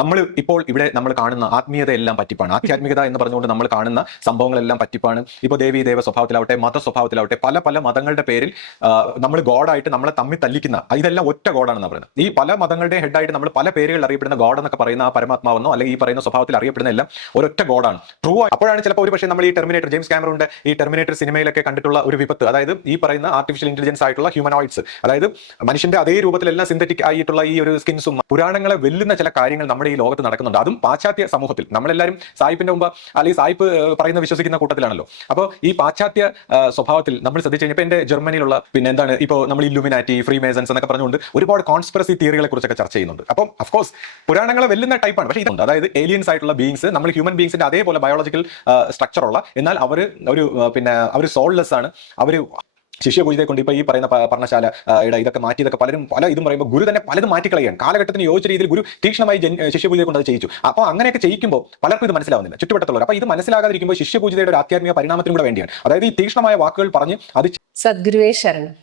നമ്മൾ ഇപ്പോൾ ഇവിടെ നമ്മൾ കാണുന്ന ആത്മീയത എല്ലാം പറ്റിപ്പാണ്. ആധ്യാത്മികത എന്ന് പറഞ്ഞുകൊണ്ട് നമ്മൾ കാണുന്ന സംഭവങ്ങളെല്ലാം പറ്റിപ്പാണ്. ഇപ്പോൾ ദേവീ ദേവ സ്വഭാവത്തിലാവട്ടെ, മത സ്വഭാവത്തിലാവട്ടെ, പല പല മതങ്ങളുടെ പേരിൽ നമ്മൾ ഗോഡായിട്ട് നമ്മളെ തമ്മിൽ തല്ലിക്കുന്ന ഇതെല്ലാം ഒറ്റ ഗോഡാണെന്ന് പറയുന്നത്. ഈ പല മതങ്ങളുടെ ഹെഡായിട്ട് നമ്മൾ പല പേരുകൾ അറിയപ്പെടുന്ന ഗോഡ് എന്നൊക്കെ പറയുന്ന ആ പരമാത്മാവെന്നോ അല്ലെങ്കിൽ ഈ പറയുന്ന സ്വഭാവത്തിൽ അറിയപ്പെടുന്ന എല്ലാം ഒരൊറ്റ ഗോഡാണ്. ട്രൂ അപ്പോഴാണ് ചിലപ്പോൾ ഒരു പക്ഷേ നമ്മൾ ഈ ടെർമിനേറ്റർ, ജെയിംസ് കാമറൂണിന്റെ ഈ ടെർമിനേറ്റർ സിനിമയിലൊക്കെ കണ്ടിട്ടുള്ള ഒരു വിപത്ത്, അതായത് ഈ പറയുന്ന ആർട്ടിഫിഷ്യൽ ഇന്റലിജൻസ് ആയിട്ടുള്ള ഹ്യൂമനോയിഡ്സ്, അതായത് മനുഷ്യന്റെ അതേ രൂപത്തിലെല്ലാം സിന്തറ്റിക് ആയിട്ടുള്ള ഈ ഒരു സ്കിൻസും പുരാണങ്ങളെ വെല്ലുന്ന ചില കാര്യങ്ങൾ നമ്മുടെ ഈ ലോകത്ത് നടക്കുന്നുണ്ട്. അതും പാശ്ചാത്യ സമൂഹത്തിൽ. നമ്മളെല്ലാവരും സായിപ്പിന്റെ മുമ്പ് അല്ലെങ്കിൽ സായിപ്പ് പറയുന്ന വിശ്വസിക്കുന്ന കൂട്ടത്തിലാണല്ലോ. അപ്പോൾ ഈ പാശ്ചാത്യ സ്വഭാവത്തിൽ നമ്മൾ ശ്രദ്ധിച്ചു കഴിഞ്ഞപ്പോൾ എന്റെ ജർമ്മനിയിലുള്ള പിന്നെ എന്താണ് ഇപ്പോൾ നമ്മൾ ഇല്ലുമിനാറ്റി, ഫ്രീ മേസൺസ് എന്നൊക്കെ പറഞ്ഞുകൊണ്ട് ഒരുപാട് കോൺസ്പിറസി തിയറികളെ കുറിച്ചൊക്കെ ചർച്ച ചെയ്യുന്നുണ്ട്. അപ്പം അഫ്കോഴ്സ് പുരാണങ്ങളെ വെല്ലുന്ന ടൈപ്പാണ്. പക്ഷേ ഇതുണ്ട്, അതായത് ഏലിയൻസ് ആയിട്ടുള്ള ബീങ്സ്, നമ്മൾ ഹ്യൂമൻ ബീങ്സിന്റെ അതേപോലെ ബയോളജിക്കൽ സ്ട്രക്ചർ ഉള്ള, എന്നാൽ അവർ ഒരു പിന്നെ അവർ സോൾലെസ് ആണ്. അവർ ശിഷ്യപൂജിതയെ കൊണ്ട് ഇപ്പോൾ ഈ പറയുന്ന പർണശാല ഇതൊക്കെ മാറ്റി, ഇതൊക്കെ പലരും പല ഇതും പറയുമ്പോൾ ഗുരു തന്നെ പലതും മാറ്റിക്കളയാണ്. കാലഘട്ടത്തിന് യോജിച്ച രീതിയിൽ ഗുരു തീക്ഷ്ണമായി ശിഷ്യപൂജിതയെ കൊണ്ട് അത് ചെയ്യിച്ചു. അപ്പോൾ അങ്ങനെയൊക്കെ ചെയ്യിക്കുമ്പോൾ പലർക്കും ഇത് മനസ്സിലാവുന്നില്ല, ചുറ്റുവട്ടത്തുള്ളവർ. അപ്പോൾ ഇത് മനസ്സിലാകാതിരിക്കുമ്പോൾ ശിഷ്യപൂജിതയുടെ ഒരു ആധ്യാത്മിക പരിണാമത്തിനും കൂടെ വേണ്ടിയാണ്. അതായത് ഈ തീക്ഷ്ണമായ വാക്കുകൾ പറഞ്ഞ് അത് സദ്ഗുരുവേ ശരണം.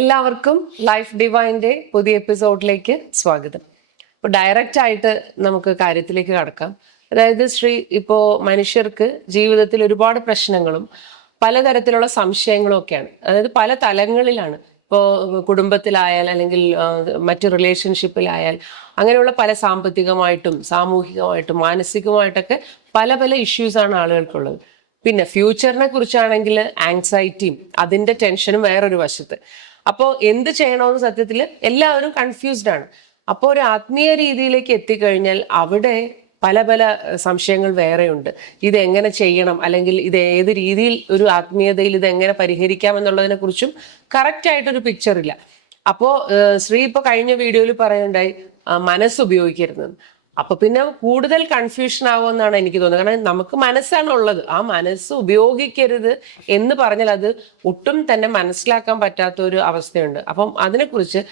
എല്ലാവർക്കും ലൈഫ് ഡിവൈൻ്റെ പുതിയ എപ്പിസോഡിലേക്ക് സ്വാഗതം. ഇപ്പോൾ ഡയറക്റ്റ് ആയിട്ട് നമുക്ക് കാര്യത്തിലേക്ക് കടക്കാം. അതായത് ഇപ്പോൾ മനുഷ്യർക്ക് ജീവിതത്തിൽ ഒരുപാട് പ്രശ്നങ്ങളും പലതരത്തിലുള്ള സംശയങ്ങളും ഒക്കെയാണ്. അതായത് പല തലങ്ങളിലാണ്. ഇപ്പോൾ കുടുംബത്തിലായാൽ അല്ലെങ്കിൽ മറ്റു റിലേഷൻഷിപ്പിലായാൽ അങ്ങനെയുള്ള പല സാമ്പത്തികമായിട്ടും സാമൂഹികമായിട്ടും മാനസികമായിട്ടൊക്കെ പല പല ഇഷ്യൂസാണ് ആളുകൾക്കുള്ളത്. പിന്നെ ഫ്യൂച്ചറിനെ കുറിച്ചാണെങ്കിൽ ആങ്സൈറ്റിയും അതിൻ്റെ ടെൻഷനും വേറൊരു വശത്ത്. അപ്പോൾ എന്ത് ചെയ്യണമെന്ന് സത്യത്തിൽ എല്ലാവരും കൺഫ്യൂസ്ഡ് ആണ്. അപ്പോൾ ഒരു ആത്മീയ രീതിയിലേക്ക് എത്തിക്കഴിഞ്ഞാൽ അവിടെ പല പല സംശയങ്ങൾ വേറെയുണ്ട്. ഇതെങ്ങനെ ചെയ്യണം, അല്ലെങ്കിൽ ഇത് ഏത് രീതിയിൽ ഒരു ആത്മീയതയിൽ ഇതെങ്ങനെ പരിഹരിക്കാം എന്നുള്ളതിനെ കുറിച്ചും കറക്റ്റായിട്ടൊരു പിക്ചർ ഇല്ല. അപ്പോൾ ശ്രീ ഇപ്പോൾ കഴിഞ്ഞ വീഡിയോയിൽ പറയുന്നുണ്ടായി മനസ്സ് ഉപയോഗിക്കരുതെന്ന്. അപ്പൊ പിന്നെ കൂടുതൽ കൺഫ്യൂഷൻ ആവുമെന്നാണ് എനിക്ക് തോന്നുന്നത്. കാരണം നമുക്ക് മനസ്സാണ് ഉള്ളത്, ആ മനസ്സ് ഉപയോഗിക്കരുത് എന്ന് പറഞ്ഞാൽ അത് ഒട്ടും തന്നെ മനസ്സിലാക്കാൻ പറ്റാത്ത ഒരു അവസ്ഥയുണ്ട്. അപ്പം അതിനെക്കുറിച്ച്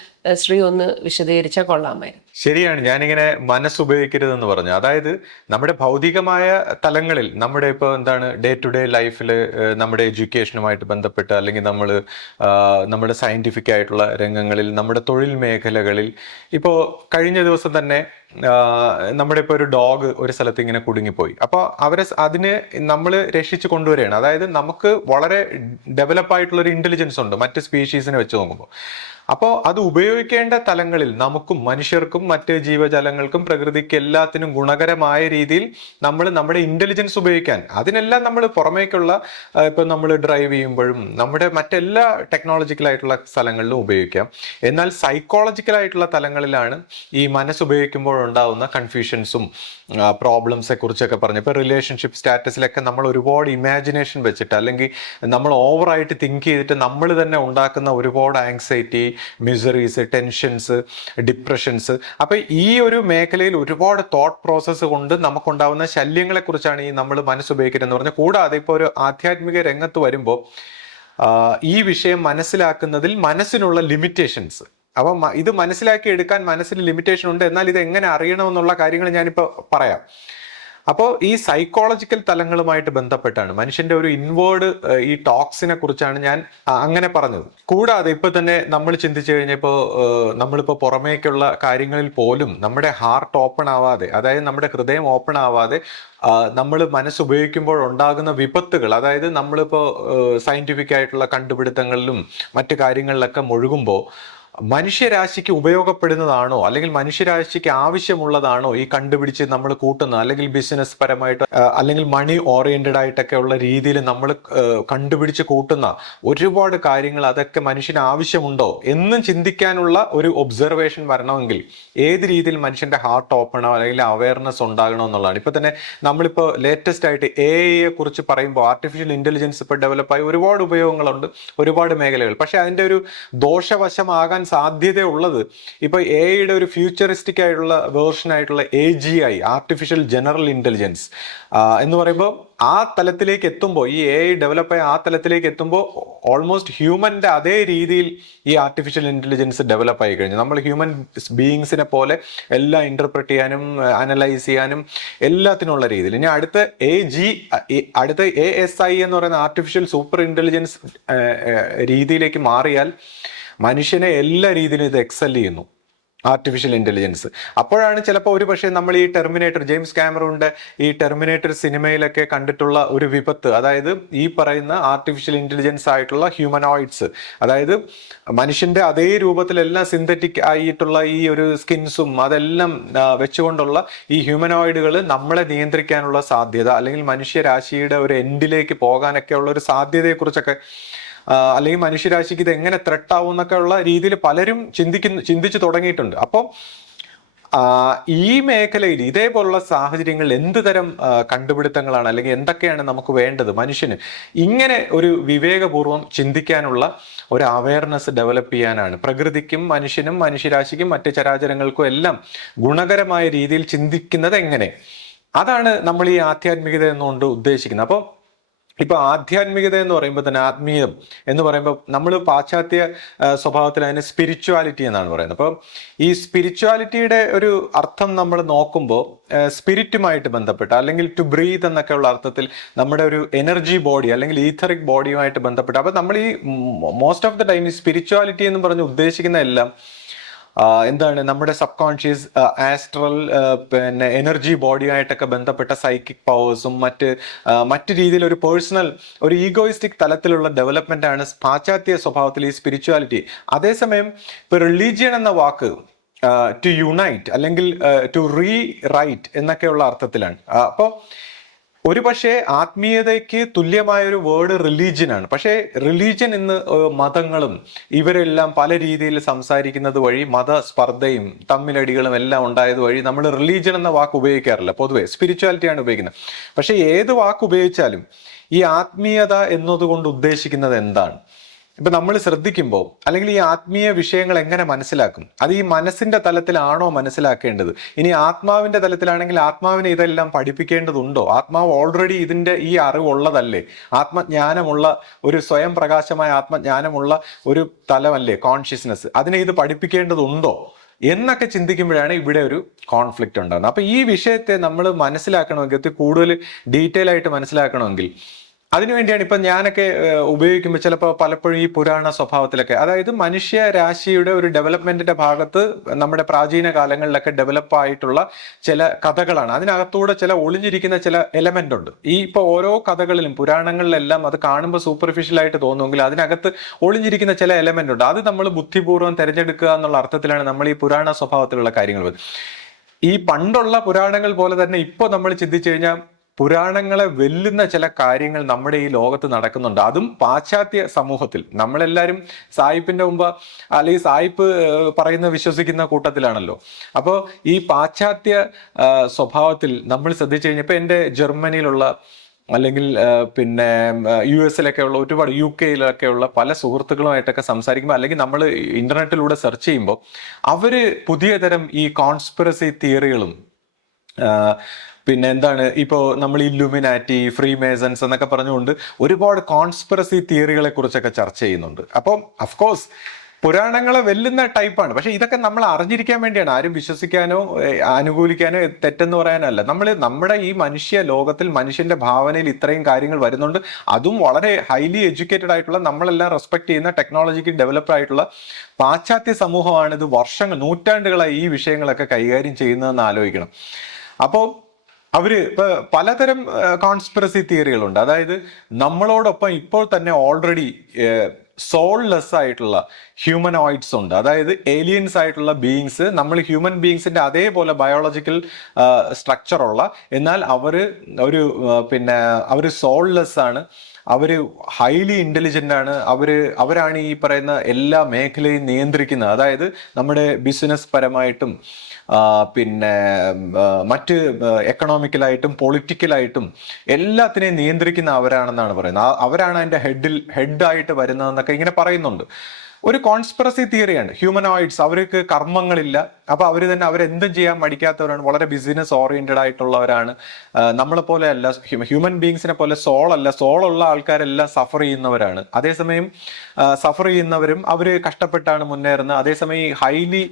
ശ്രീ ഒന്ന് വിശദീകരിച്ചാൽ കൊള്ളാമായിരുന്നു. ശരിയാണ്. ഞാനിങ്ങനെ മനസ്സ് ഉപയോഗിക്കരുതെന്ന് പറഞ്ഞു. അതായത് നമ്മുടെ ഭൗതികമായ തലങ്ങളിൽ, നമ്മുടെ ഇപ്പോൾ എന്താണ് ഡേ ടു ഡേ ലൈഫിൽ നമ്മുടെ എഡ്യൂക്കേഷനുമായിട്ട് ബന്ധപ്പെട്ട്, അല്ലെങ്കിൽ നമ്മുടെ സയന്റിഫിക് ആയിട്ടുള്ള രംഗങ്ങളിൽ, നമ്മുടെ തൊഴിൽ മേഖലകളിൽ, ഇപ്പോൾ കഴിഞ്ഞ ദിവസം തന്നെ നമ്മുടെ ഇപ്പോൾ ഒരു ഡോഗ് ഒരു സ്ഥലത്ത് ഇങ്ങനെ കുടുങ്ങിപ്പോയി. അപ്പോൾ അതിന് നമ്മൾ രക്ഷിച്ചു കൊണ്ടുവരികയാണ്. അതായത് നമുക്ക് വളരെ ഡെവലപ്പ് ആയിട്ടുള്ള ഒരു ഇന്റലിജൻസ് ഉണ്ട് മറ്റ് സ്പീഷീസിനെ വെച്ച് നോക്കുമ്പോൾ. അപ്പോൾ അത് ഉപയോഗിക്കേണ്ട തലങ്ങളിൽ നമുക്കും മനുഷ്യർക്കും മറ്റ് ജീവജാലങ്ങൾക്കും പ്രകൃതിക്ക് എല്ലാത്തിനും ഗുണകരമായ രീതിയിൽ നമ്മൾ നമ്മുടെ ഇന്റലിജൻസ് ഉപയോഗിക്കാൻ, അതിനെല്ലാം നമ്മൾ പുറമേക്കുള്ള ഇപ്പം നമ്മൾ ഡ്രൈവ് ചെയ്യുമ്പോഴും നമ്മുടെ മറ്റെല്ലാ ടെക്നോളജിക്കലായിട്ടുള്ള സ്ഥലങ്ങളിലും ഉപയോഗിക്കാം. എന്നാൽ സൈക്കോളജിക്കലായിട്ടുള്ള തലങ്ങളിലാണ് ഈ മനസ്സ് ഉപയോഗിക്കുമ്പോൾ ഉണ്ടാകുന്ന കൺഫ്യൂഷൻസും പ്രോബ്ലംസെ കുറിച്ചൊക്കെ പറഞ്ഞു. ഇപ്പോൾ റിലേഷൻഷിപ്പ് സ്റ്റാറ്റസിലൊക്കെ നമ്മൾ ഒരുപാട് ഇമാജിനേഷൻ വെച്ചിട്ട്, അല്ലെങ്കിൽ നമ്മൾ ഓവറായിട്ട് തിങ്ക് ചെയ്തിട്ട് നമ്മൾ തന്നെ ഉണ്ടാക്കുന്ന ഒരുപാട് ആങ്സൈറ്റി, മിസറീസ്, ടെൻഷൻസ്, ഡിപ്രഷൻസ്. അപ്പൊ ഈ ഒരു മേഖലയിൽ ഒരുപാട് തോട്ട് പ്രോസസ്സ് കൊണ്ട് നമുക്കുണ്ടാവുന്ന ശല്യങ്ങളെ കുറിച്ചാണ് ഈ നമ്മൾ മനസ്സുപയോഗിക്കരുതെന്ന് പറഞ്ഞാൽ. കൂടാതെ ഇപ്പോൾ ഒരു ആധ്യാത്മിക രംഗത്ത് വരുമ്പോൾ ഈ വിഷയം മനസ്സിലാക്കുന്നതിൽ മനസ്സിനുള്ള ലിമിറ്റേഷൻസ്, അപ്പം ഇത് മനസ്സിലാക്കി എടുക്കാൻ മനസ്സിന് ലിമിറ്റേഷൻ ഉണ്ട്. എന്നാൽ ഇത് എങ്ങനെ അറിയണമെന്നുള്ള കാര്യങ്ങൾ ഞാനിപ്പോൾ പറയാം. അപ്പോൾ ഈ സൈക്കോളജിക്കൽ തലങ്ങളുമായിട്ട് ബന്ധപ്പെട്ടാണ് മനുഷ്യന്റെ ഒരു ഇൻവേർഡ് ഈ ടോക്സിനെ കുറിച്ചാണ് ഞാൻ അങ്ങനെ പറഞ്ഞത്. കൂടാതെ ഇപ്പൊ തന്നെ നമ്മൾ ചിന്തിച്ചു കഴിഞ്ഞപ്പോൾ നമ്മളിപ്പോൾ പുറമേക്കുള്ള കാര്യങ്ങളിൽ പോലും നമ്മുടെ ഹാർട്ട് ഓപ്പൺ ആവാതെ, അതായത് നമ്മുടെ ഹൃദയം ഓപ്പൺ ആവാതെ നമ്മൾ മനസ്സുപയോഗിക്കുമ്പോൾ ഉണ്ടാകുന്ന വിപത്തുകൾ, അതായത് നമ്മളിപ്പോൾ സയന്റിഫിക് ആയിട്ടുള്ള കണ്ടുപിടുത്തങ്ങളിലും മറ്റു കാര്യങ്ങളിലൊക്കെ മുഴുകുമ്പോൾ മനുഷ്യരാശിക്ക് ഉപയോഗപ്പെടുന്നതാണോ അല്ലെങ്കിൽ മനുഷ്യരാശിക്ക് ആവശ്യമുള്ളതാണോ ഈ കണ്ടുപിടിച്ച് നമ്മൾ കൂട്ടുന്ന, അല്ലെങ്കിൽ ബിസിനസ് പരമായിട്ട് അല്ലെങ്കിൽ മണി ഓറിയന്റഡ് ആയിട്ടൊക്കെ ഉള്ള രീതിയിൽ നമ്മൾ കണ്ടുപിടിച്ച് കൂട്ടുന്ന ഒരുപാട് കാര്യങ്ങൾ, അതൊക്കെ മനുഷ്യന് ആവശ്യമുണ്ടോ എന്നും ചിന്തിക്കാനുള്ള ഒരു ഒബ്സർവേഷൻ വരണമെങ്കിൽ ഏത് രീതിയിൽ മനുഷ്യന്റെ ഹാർട്ട് ഓപ്പണോ അല്ലെങ്കിൽ അവയർനെസ് ഉണ്ടാകണോ എന്നുള്ളതാണ്. ഇപ്പൊ തന്നെ നമ്മളിപ്പോൾ ലേറ്റസ്റ്റ് ആയിട്ട് AI കുറിച്ച് പറയുമ്പോൾ, ആർട്ടിഫിഷ്യൽ ഇന്റലിജൻസ് ഇപ്പോൾ ഡെവലപ്പായി ഒരുപാട് ഉപയോഗങ്ങളുണ്ട്, ഒരുപാട് മേഖലകൾ. പക്ഷെ അതിന്റെ ഒരു ദോഷവശമാകാൻ സാധ്യതയുള്ളത് ഇപ്പൊ AI ഒരു ഫ്യൂച്ചറിസ്റ്റിക് ആയിട്ടുള്ള വേർഷൻ ആയിട്ടുള്ള AGI, ആർട്ടിഫിഷ്യൽ ജനറൽ ഇന്റലിജൻസ് എന്ന് പറയുമ്പോൾ ആ തലത്തിലേക്ക് എത്തുമ്പോൾ, ഈ AI ഡെവലപ്പായ ആ തലത്തിലേക്ക് എത്തുമ്പോൾ ഓൾമോസ്റ്റ് ഹ്യൂമന്റെ അതേ രീതിയിൽ ഈ ആർട്ടിഫിഷ്യൽ ഇന്റലിജൻസ് ഡെവലപ്പ് ആയി കഴിഞ്ഞു. നമ്മൾ ഹ്യൂമൻ ബീയിങ്സിനെ പോലെ എല്ലാം ഇന്റർപ്രറ്റ് ചെയ്യാനും അനലൈസ് ചെയ്യാനും എല്ലാത്തിനുള്ള രീതിയിൽ. ഇനി അടുത്ത ASI എന്ന് പറയുന്ന ആർട്ടിഫിഷ്യൽ സൂപ്പർ ഇന്റലിജൻസ് രീതിയിലേക്ക് മാറിയാൽ മനുഷ്യനെ എല്ലാ രീതിയിലും ഇത് എക്സൽ ചെയ്യുന്നു. Artificial intelligence. അപ്പോഴാണ് ചിലപ്പോൾ ഒരു പക്ഷേ നമ്മൾ ഈ ടെർമിനേറ്റർ, ജെയിംസ് കാമറൂണിന്റെ ഈ ടെർമിനേറ്റർ സിനിമയിലൊക്കെ കണ്ടിട്ടുള്ള ഒരു വിപത്ത്, അതായത് ഈ പറയുന്ന ആർട്ടിഫിഷ്യൽ ഇന്റലിജൻസ് ആയിട്ടുള്ള ഹ്യൂമനോയിഡ്സ്, അതായത് മനുഷ്യന്റെ അതേ രൂപത്തിലെല്ലാം സിന്തറ്റിക് ആയിട്ടുള്ള ഈ ഒരു സ്കിൻസും അതെല്ലാം വെച്ചുകൊണ്ടുള്ള ഈ ഹ്യൂമനോയിഡുകൾ നമ്മളെ നിയന്ത്രിക്കാനുള്ള സാധ്യത, അല്ലെങ്കിൽ മനുഷ്യരാശിയുടെ ഒരു എൻഡിലേക്ക് പോകാനൊക്കെ ഉള്ള ഒരു സാധ്യതയെക്കുറിച്ചൊക്കെ, അല്ലെങ്കിൽ മനുഷ്യരാശിക്ക് ഇത് എങ്ങനെ ത്രെട്ട് ആവും എന്നൊക്കെ ഉള്ള രീതിയിൽ പലരും ചിന്തിച്ചു തുടങ്ങിയിട്ടുണ്ട്. അപ്പോൾ ഈ മേഖലയിൽ ഇതേപോലുള്ള സാഹചര്യങ്ങളിൽ എന്ത് തരം കണ്ടുപിടുത്തങ്ങളാണ്, അല്ലെങ്കിൽ എന്തൊക്കെയാണ് നമുക്ക് വേണ്ടത് മനുഷ്യന് ഇങ്ങനെ ഒരു വിവേകപൂർവ്വം ചിന്തിക്കാനുള്ള ഒരു അവയർനെസ് ഡെവലപ്പ് ചെയ്യാനാണ്. പ്രകൃതിക്കും മനുഷ്യനും മനുഷ്യരാശിക്കും മറ്റ് ചരാചരങ്ങൾക്കും എല്ലാം ഗുണകരമായ രീതിയിൽ ചിന്തിക്കുന്നത് എങ്ങനെ, അതാണ് നമ്മൾ ഈ ആധ്യാത്മികത എന്നുകൊണ്ട് ഉദ്ദേശിക്കുന്നത്. അപ്പോൾ ഇപ്പൊ ആധ്യാത്മികത എന്ന് പറയുമ്പോൾ തന്നെ, ആത്മീയം എന്ന് പറയുമ്പോൾ നമ്മൾ പാശ്ചാത്യ സ്വഭാവത്തിൽ അതിന് സ്പിരിച്വാലിറ്റി എന്നാണ് പറയുന്നത്. അപ്പോൾ ഈ സ്പിരിച്വാലിറ്റിയുടെ ഒരു അർത്ഥം നമ്മൾ നോക്കുമ്പോൾ സ്പിരിറ്റുമായിട്ട് ബന്ധപ്പെട്ട, അല്ലെങ്കിൽ ടു ബ്രീത്ത് എന്നൊക്കെയുള്ള അർത്ഥത്തിൽ നമ്മുടെ ഒരു എനർജി ബോഡി അല്ലെങ്കിൽ ഈഥറിക് ബോഡിയുമായിട്ട് ബന്ധപ്പെട്ട, അപ്പൊ നമ്മൾ ഈ മോസ്റ്റ് ഓഫ് ദ ടൈം ഈ സ്പിരിച്വാലിറ്റി എന്ന് പറഞ്ഞ് ഉദ്ദേശിക്കുന്ന എല്ലാം എന്താണ്, നമ്മുടെ സബ് കോൺഷ്യസ്, ആസ്ട്രൽ, പിന്നെ എനർജി ബോഡിയായിട്ടൊക്കെ ബന്ധപ്പെട്ട സൈക്കിക് പവേഴ്സും മറ്റ് രീതിയിൽ ഒരു പേഴ്സണൽ, ഒരു ഈഗോയിസ്റ്റിക് തലത്തിലുള്ള ഡെവലപ്മെന്റ് ആണ് പാശ്ചാത്യ സ്വഭാവത്തിൽ ഈ സ്പിരിച്വാലിറ്റി. അതേസമയം ഇപ്പൊ റിലീജിയൻ എന്ന വാക്ക് ടു യുണൈറ്റ് അല്ലെങ്കിൽ ടു റീറൈറ്റ് എന്നൊക്കെയുള്ള അർത്ഥത്തിലാണ്. അപ്പോൾ ഒരു പക്ഷേ ആത്മീയതയ്ക്ക് തുല്യമായ ഒരു വേർഡ് റിലീജിയൻ ആണ്. പക്ഷേ റിലീജിയൻ ഇന്ന് മതങ്ങളും ഇവരെല്ലാം പല രീതിയിൽ സംസാരിക്കുന്നത് വഴി മതസ്പർദ്ധയും തമ്മിലടികളും എല്ലാം ഉണ്ടായത് വഴി നമ്മൾ റിലീജിയൻ എന്ന വാക്ക് ഉപയോഗിക്കാറില്ല. പൊതുവെ സ്പിരിച്വാലിറ്റിയാണ് ഉപയോഗിക്കുന്നത്. പക്ഷേ ഏത് വാക്ക് ഉപയോഗിച്ചാലും ഈ ആത്മീയത എന്നതുകൊണ്ട് ഉദ്ദേശിക്കുന്നത് എന്താണ്? ഇപ്പൊ നമ്മൾ ശ്രദ്ധിക്കുമ്പോൾ, അല്ലെങ്കിൽ ഈ ആത്മീയ വിഷയങ്ങൾ എങ്ങനെ മനസ്സിലാക്കും? അത് ഈ മനസ്സിന്റെ തലത്തിലാണോ മനസ്സിലാക്കേണ്ടത്? ഇനി ആത്മാവിന്റെ തലത്തിലാണെങ്കിൽ ആത്മാവിനെ ഇതെല്ലാം പഠിപ്പിക്കേണ്ടതുണ്ടോ? ആത്മാവ് ഓൾറെഡി ഈ അറിവുള്ളതല്ലേ? ആത്മജ്ഞാനമുള്ള ഒരു സ്വയം പ്രകാശമായ ആത്മജ്ഞാനമുള്ള ഒരു തലമല്ലേ കോൺഷ്യസ്നെസ്? അതിനെ ഇത് പഠിപ്പിക്കേണ്ടതുണ്ടോ എന്നൊക്കെ ചിന്തിക്കുമ്പോഴാണ് ഇവിടെ ഒരു കോൺഫ്ലിക്റ്റ് ഉണ്ടാകുന്നത്. അപ്പൊ ഈ വിഷയത്തെ നമ്മൾ മനസ്സിലാക്കണമെങ്കിൽ, കൂടുതൽ ഡീറ്റെയിൽ ആയിട്ട് മനസ്സിലാക്കണമെങ്കിൽ, അതിനുവേണ്ടിയാണ് ഇപ്പൊ ഞാനൊക്കെ ഉപയോഗിക്കുമ്പോൾ ചിലപ്പോൾ പലപ്പോഴും ഈ പുരാണ സ്വഭാവത്തിലൊക്കെ, അതായത് മനുഷ്യരാശിയുടെ ഒരു ഡെവലപ്മെന്റിന്റെ ഭാഗത്ത് നമ്മുടെ പ്രാചീന കാലങ്ങളിലൊക്കെ ഡെവലപ്പ് ആയിട്ടുള്ള ചില കഥകളാണ്. അതിനകത്തൂടെ ചില ഒളിഞ്ഞിരിക്കുന്ന ചില എലമെന്റ് ഉണ്ട്. ഈ ഇപ്പൊ ഓരോ കഥകളിലും പുരാണങ്ങളിലെല്ലാം അത് കാണുമ്പോൾ സൂപ്പർഫിഷ്യൽ ആയിട്ട് തോന്നുമെങ്കിൽ അതിനകത്ത് ഒളിഞ്ഞിരിക്കുന്ന ചില എലമെന്റ് ഉണ്ട്. അത് നമ്മൾ ബുദ്ധിപൂർവ്വം തിരഞ്ഞെടുക്കുക എന്നുള്ള അർത്ഥത്തിലാണ് നമ്മൾ ഈ പുരാണ സ്വഭാവത്തിലുള്ള കാര്യങ്ങൾ. ഈ പണ്ടുള്ള പുരാണങ്ങൾ പോലെ തന്നെ ഇപ്പൊ നമ്മൾ ചിന്തിച്ചു കഴിഞ്ഞാൽ പുരാണങ്ങളെ വെല്ലുന്ന ചില കാര്യങ്ങൾ നമ്മുടെ ഈ ലോകത്ത് നടക്കുന്നുണ്ട്. അതും പാശ്ചാത്യ സമൂഹത്തിൽ. നമ്മളെല്ലാവരും സായിപ്പിന്റെ മുമ്പ്, അല്ലെങ്കിൽ സായിപ്പ് പറയുന്ന വിശ്വസിക്കുന്ന കൂട്ടത്തിലാണല്ലോ. അപ്പോൾ ഈ പാശ്ചാത്യ സ്വഭാവത്തിൽ നമ്മൾ ശ്രദ്ധിച്ചു കഴിഞ്ഞാൽ, ഇപ്പൊ എൻ്റെ ജർമ്മനിയിലുള്ള, അല്ലെങ്കിൽ പിന്നെ US ഉള്ള ഒരുപാട്, UK ഉള്ള പല സുഹൃത്തുക്കളുമായിട്ടൊക്കെ സംസാരിക്കുമ്പോൾ, അല്ലെങ്കിൽ നമ്മൾ ഇന്റർനെറ്റിലൂടെ സെർച്ച് ചെയ്യുമ്പോൾ, അവര് പുതിയ തരം ഈ കോൺസ്പിറസി തിയറികളും പിന്നെ എന്താണ്, ഇപ്പോൾ നമ്മൾ ഇല്ലുമിനാറ്റി, ഫ്രീ മേസൺസ് എന്നൊക്കെ പറഞ്ഞുകൊണ്ട് ഒരുപാട് കോൺസ്പിറസി തിയറികളെ കുറിച്ചൊക്കെ ചർച്ച ചെയ്യുന്നുണ്ട്. അപ്പം അഫ്കോഴ്സ് പുരാണങ്ങളെ വെല്ലുന്ന ടൈപ്പാണ്. പക്ഷെ ഇതൊക്കെ നമ്മൾ അറിഞ്ഞിരിക്കാൻ വേണ്ടിയാണ്. ആരും വിശ്വസിക്കാനോ അനുകൂലിക്കാനോ തെറ്റെന്ന് പറയാനല്ല. നമ്മുടെ ഈ മനുഷ്യ ലോകത്തിൽ മനുഷ്യന്റെ ഭാവനയിൽ ഇത്രയും കാര്യങ്ങൾ വരുന്നുണ്ട്. അതും വളരെ ഹൈലി എഡ്യൂക്കേറ്റഡ് ആയിട്ടുള്ള, നമ്മളെല്ലാം റെസ്പെക്ട് ചെയ്യുന്ന, ടെക്നോളജിക്ക് ഡെവലപ്ഡ് ആയിട്ടുള്ള പാശ്ചാത്യ സമൂഹമാണ് ഇത് നൂറ്റാണ്ടുകളായി ഈ വിഷയങ്ങളൊക്കെ കൈകാര്യം ചെയ്യുന്നതെന്ന് ആലോചിക്കണം. അപ്പോൾ അവര് ഇപ്പൊ പലതരം കോൺസ്പിറസി തിയറികളുണ്ട്. അതായത് നമ്മളോടൊപ്പം ഇപ്പോൾ തന്നെ ഓൾറെഡി സോൾലെസ് ആയിട്ടുള്ള ഹ്യൂമനോയിഡ്സ് ഉണ്ട്. അതായത് ഏലിയൻസ് ആയിട്ടുള്ള ബീയിങ്സ്, നമ്മൾ ഹ്യൂമൻ ബീയിങ്സിന്റെ അതേപോലെ ബയോളജിക്കൽ സ്ട്രക്ചറുള്ള, എന്നാൽ അവര് സോൾലെസ് ആണ്, അവര് ഹൈലി ഇന്റലിജന്റ് ആണ്, അവരാണ് ഈ പറയുന്ന എല്ലാ മേഖലയും നിയന്ത്രിക്കുന്നത്. അതായത് നമ്മുടെ ബിസിനസ് പരമായിട്ടും പിന്നെ മറ്റ് എക്കണോമിക്കലായിട്ടും പൊളിറ്റിക്കലായിട്ടും എല്ലാത്തിനെയും നിയന്ത്രിക്കുന്ന അവരാണെന്നാണ് പറയുന്നത്. അവരാണ് അതിന്റെ ഹെഡായിട്ട് വരുന്നതെന്നൊക്കെ ഇങ്ങനെ പറയുന്നുണ്ട്. ഒരു കോൺസ്പിറസി തിയറിയാണ്. ഹ്യൂമനോയിഡ്സ്, അവർക്ക് കർമ്മങ്ങളില്ല. അപ്പൊ അവരെന്തും ചെയ്യാൻ മടിക്കാത്തവരാണ്, വളരെ ബിസിനസ് ഓറിയന്റഡ് ആയിട്ടുള്ളവരാണ്. നമ്മളെ പോലെ അല്ല, ഹ്യൂമൻ ബീങ്സിനെ പോലെ സോളുള്ള ആൾക്കാരെല്ലാം സഫർ ചെയ്യുന്നവരാണ്. അതേസമയം സഫർ ചെയ്യുന്നവരും അവര് കഷ്ടപ്പെട്ടാണ് മുന്നേറുന്നത്. അതേസമയം ഈ ഹൈലി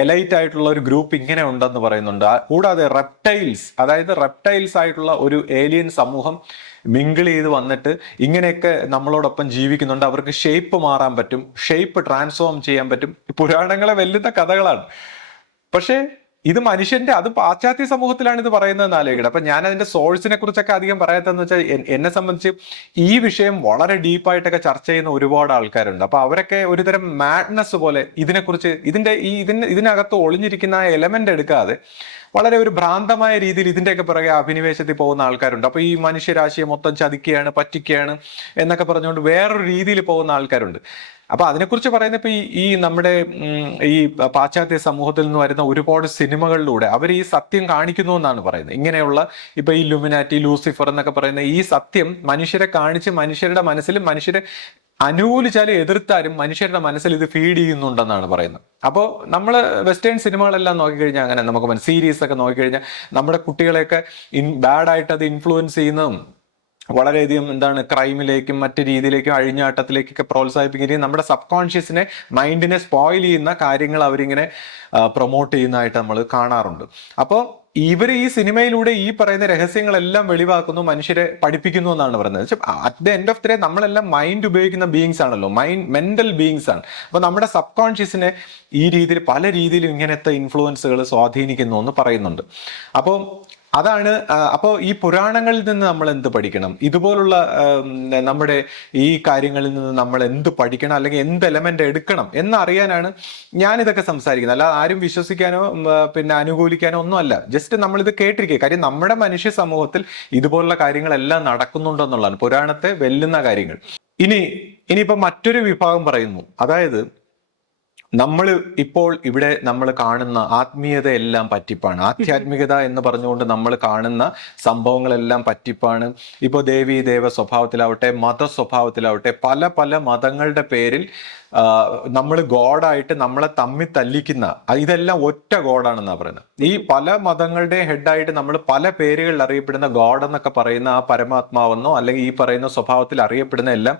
എലൈറ്റ് ആയിട്ടുള്ള ഒരു ഗ്രൂപ്പ് ഇങ്ങനെ ഉണ്ടെന്ന് പറയുന്നുണ്ട്. കൂടാതെ റെപ്റ്റൈൽസ് ആയിട്ടുള്ള ഒരു ഏലിയൻ സമൂഹം മിങ്കിൾ ചെയ്ത് വന്നിട്ട് ഇങ്ങനെയൊക്കെ നമ്മളോടൊപ്പം ജീവിക്കുന്നുണ്ട്. അവർക്ക് ഷേപ്പ് മാറാൻ പറ്റും, ഷേപ്പ് ട്രാൻസ്ഫോം ചെയ്യാൻ പറ്റും. പുരാണങ്ങളെ വെല്ലുന്ന കഥകളാണ്. പക്ഷേ ഇത് മനുഷ്യന്റെ, അത് പാശ്ചാത്യ സമൂഹത്തിലാണ് ഇത് പറയുന്നതെന്ന് ആലോചിക്കണം. അപ്പൊ ഞാൻ അതിന്റെ സോഴ്സിനെ കുറിച്ചൊക്കെ അധികം പറയാത്തതെന്ന് വെച്ചാൽ എന്നെ സംബന്ധിച്ച് ഈ വിഷയം വളരെ ഡീപ്പായിട്ടൊക്കെ ചർച്ച ചെയ്യുന്ന ഒരുപാട് ആൾക്കാരുണ്ട്. അപ്പൊ അവരൊക്കെ ഒരുതരം മാഡ്നസ് പോലെ ഇതിനെക്കുറിച്ച് ഇതിനകത്ത് ഒളിഞ്ഞിരിക്കുന്ന ആ എലമെന്റ് എടുക്കാതെ വളരെ ഒരു ഭ്രാന്തമായ രീതിയിൽ ഇതിന്റെയൊക്കെ പുറകെ അഭിനിവേശത്തിൽ പോകുന്ന ആൾക്കാരുണ്ട്. അപ്പൊ ഈ മനുഷ്യരാശിയെ മൊത്തം ചതിക്കുകയാണ്, പറ്റിക്കുകയാണ് എന്നൊക്കെ പറഞ്ഞുകൊണ്ട് വേറൊരു രീതിയിൽ പോകുന്ന ആൾക്കാരുണ്ട്. അപ്പൊ അതിനെക്കുറിച്ച് പറയുന്ന ഇപ്പൊ ഈ നമ്മുടെ ഈ പാശ്ചാത്യ സമൂഹത്തിൽ നിന്ന് വരുന്ന ഒരുപാട് സിനിമകളിലൂടെ അവർ ഈ സത്യം കാണിക്കുന്നു എന്നാണ് പറയുന്നത്. ഇങ്ങനെയുള്ള ഇപ്പൊ ഈ ലുമിനാറ്റി, ലൂസിഫർ എന്നൊക്കെ പറയുന്ന ഈ സത്യം മനുഷ്യരെ കാണിച്ച് മനുഷ്യരുടെ മനസ്സിലും മനുഷ്യരെ അനുകൂലിച്ചാലും എതിർത്താലും മനുഷ്യരുടെ മനസ്സിൽ ഇത് ഫീഡ് ചെയ്യുന്നുണ്ടെന്നാണ് പറയുന്നത്. അപ്പോൾ നമ്മൾ വെസ്റ്റേൺ സിനിമകളെല്ലാം നോക്കിക്കഴിഞ്ഞാൽ അങ്ങനെ നമുക്ക് സീരീസ് ഒക്കെ നോക്കിക്കഴിഞ്ഞാൽ നമ്മുടെ കുട്ടികളെയൊക്കെ ബാഡായിട്ട് അത് ഇൻഫ്ലുവൻസ് ചെയ്യുന്നതും വളരെയധികം ക്രൈമിലേക്കും മറ്റു രീതിയിലേക്കും അഴിഞ്ഞാട്ടത്തിലേക്കൊക്കെ പ്രോത്സാഹിപ്പിക്കുകയും നമ്മുടെ സബ് കോൺഷ്യസിനെ, മൈൻഡിനെ സ്പോയിൽ ചെയ്യുന്ന കാര്യങ്ങൾ അവരിങ്ങനെ പ്രൊമോട്ട് ചെയ്യുന്നതായിട്ട് നമ്മൾ കാണാറുണ്ട്. അപ്പോൾ ഇവർ ഈ സിനിമയിലൂടെ ഈ പറയുന്ന രഹസ്യങ്ങളെല്ലാം വെളിവാക്കുന്നു, മനുഷ്യരെ പഠിപ്പിക്കുന്നു എന്നാണ് പറയുന്നത്. At the end of the day നമ്മളെല്ലാം മൈൻഡ് ഉപയോഗിക്കുന്ന ബീയിങ്സ് ആണല്ലോ, മെന്റൽ ബീയിങ്സ് ആണ്. അപ്പൊ നമ്മുടെ സബ് കോൺഷ്യസിനെ ഈ രീതിയിൽ പല രീതിയിലും ഇങ്ങനത്തെ ഇൻഫ്ലുവൻസുകൾ സ്വാധീനിക്കുന്നു എന്ന് പറയുന്നുണ്ട്. അപ്പോൾ അതാണ്. അപ്പോൾ ഈ പുരാണങ്ങളിൽ നിന്ന് നമ്മൾ എന്ത് പഠിക്കണം, ഇതുപോലുള്ള നമ്മുടെ ഈ കാര്യങ്ങളിൽ നിന്ന് നമ്മൾ എന്ത് പഠിക്കണം, അല്ലെങ്കിൽ എന്ത് എലമെന്റ് എടുക്കണം എന്നറിയാനാണ് ഞാനിതൊക്കെ സംസാരിക്കുന്നത്. അല്ല ആരും വിശ്വസിക്കാനോ പിന്നെ അനുകൂലിക്കാനോ ഒന്നും അല്ല. ജസ്റ്റ് നമ്മളിത് കേട്ടിരിക്കുക. കാര്യം നമ്മുടെ മനുഷ്യ സമൂഹത്തിൽ ഇതുപോലുള്ള കാര്യങ്ങളെല്ലാം നടക്കുന്നുണ്ടെന്നുള്ളതാണ്, പുരാണത്തെ വെല്ലുന്ന കാര്യങ്ങൾ. ഇനിയിപ്പോ മറ്റൊരു വിഭാഗം പറയുന്നു, അതായത് നമ്മൾ ഇപ്പോൾ ഇവിടെ നമ്മൾ കാണുന്ന ആത്മീയതയെല്ലാം പറ്റിപ്പാണ്, ആധ്യാത്മികത എന്ന് പറഞ്ഞുകൊണ്ട് നമ്മൾ കാണുന്ന സംഭവങ്ങളെല്ലാം പറ്റിപ്പാണ്. ഇപ്പോൾ ദേവീ ദേവ സ്വഭാവത്തിലാവട്ടെ, മത സ്വഭാവത്തിലാവട്ടെ, പല പല മതങ്ങളുടെ പേരിൽ നമ്മൾ ഗോഡായിട്ട് നമ്മളെ തമ്മിൽ തല്ലിക്കുന്ന, ഇതെല്ലാം ഒറ്റ ഗോഡാണെന്നാണ് പറയുന്നത്. ഈ പല മതങ്ങളുടെ ഹെഡായിട്ട് നമ്മൾ പല പേരുകളിൽ അറിയപ്പെടുന്ന ഗോഡ് എന്നൊക്കെ പറയുന്ന ആ പരമാത്മാവെന്നോ അല്ലെങ്കിൽ ഈ പറയുന്ന സ്വഭാവത്തിൽ അറിയപ്പെടുന്ന എല്ലാം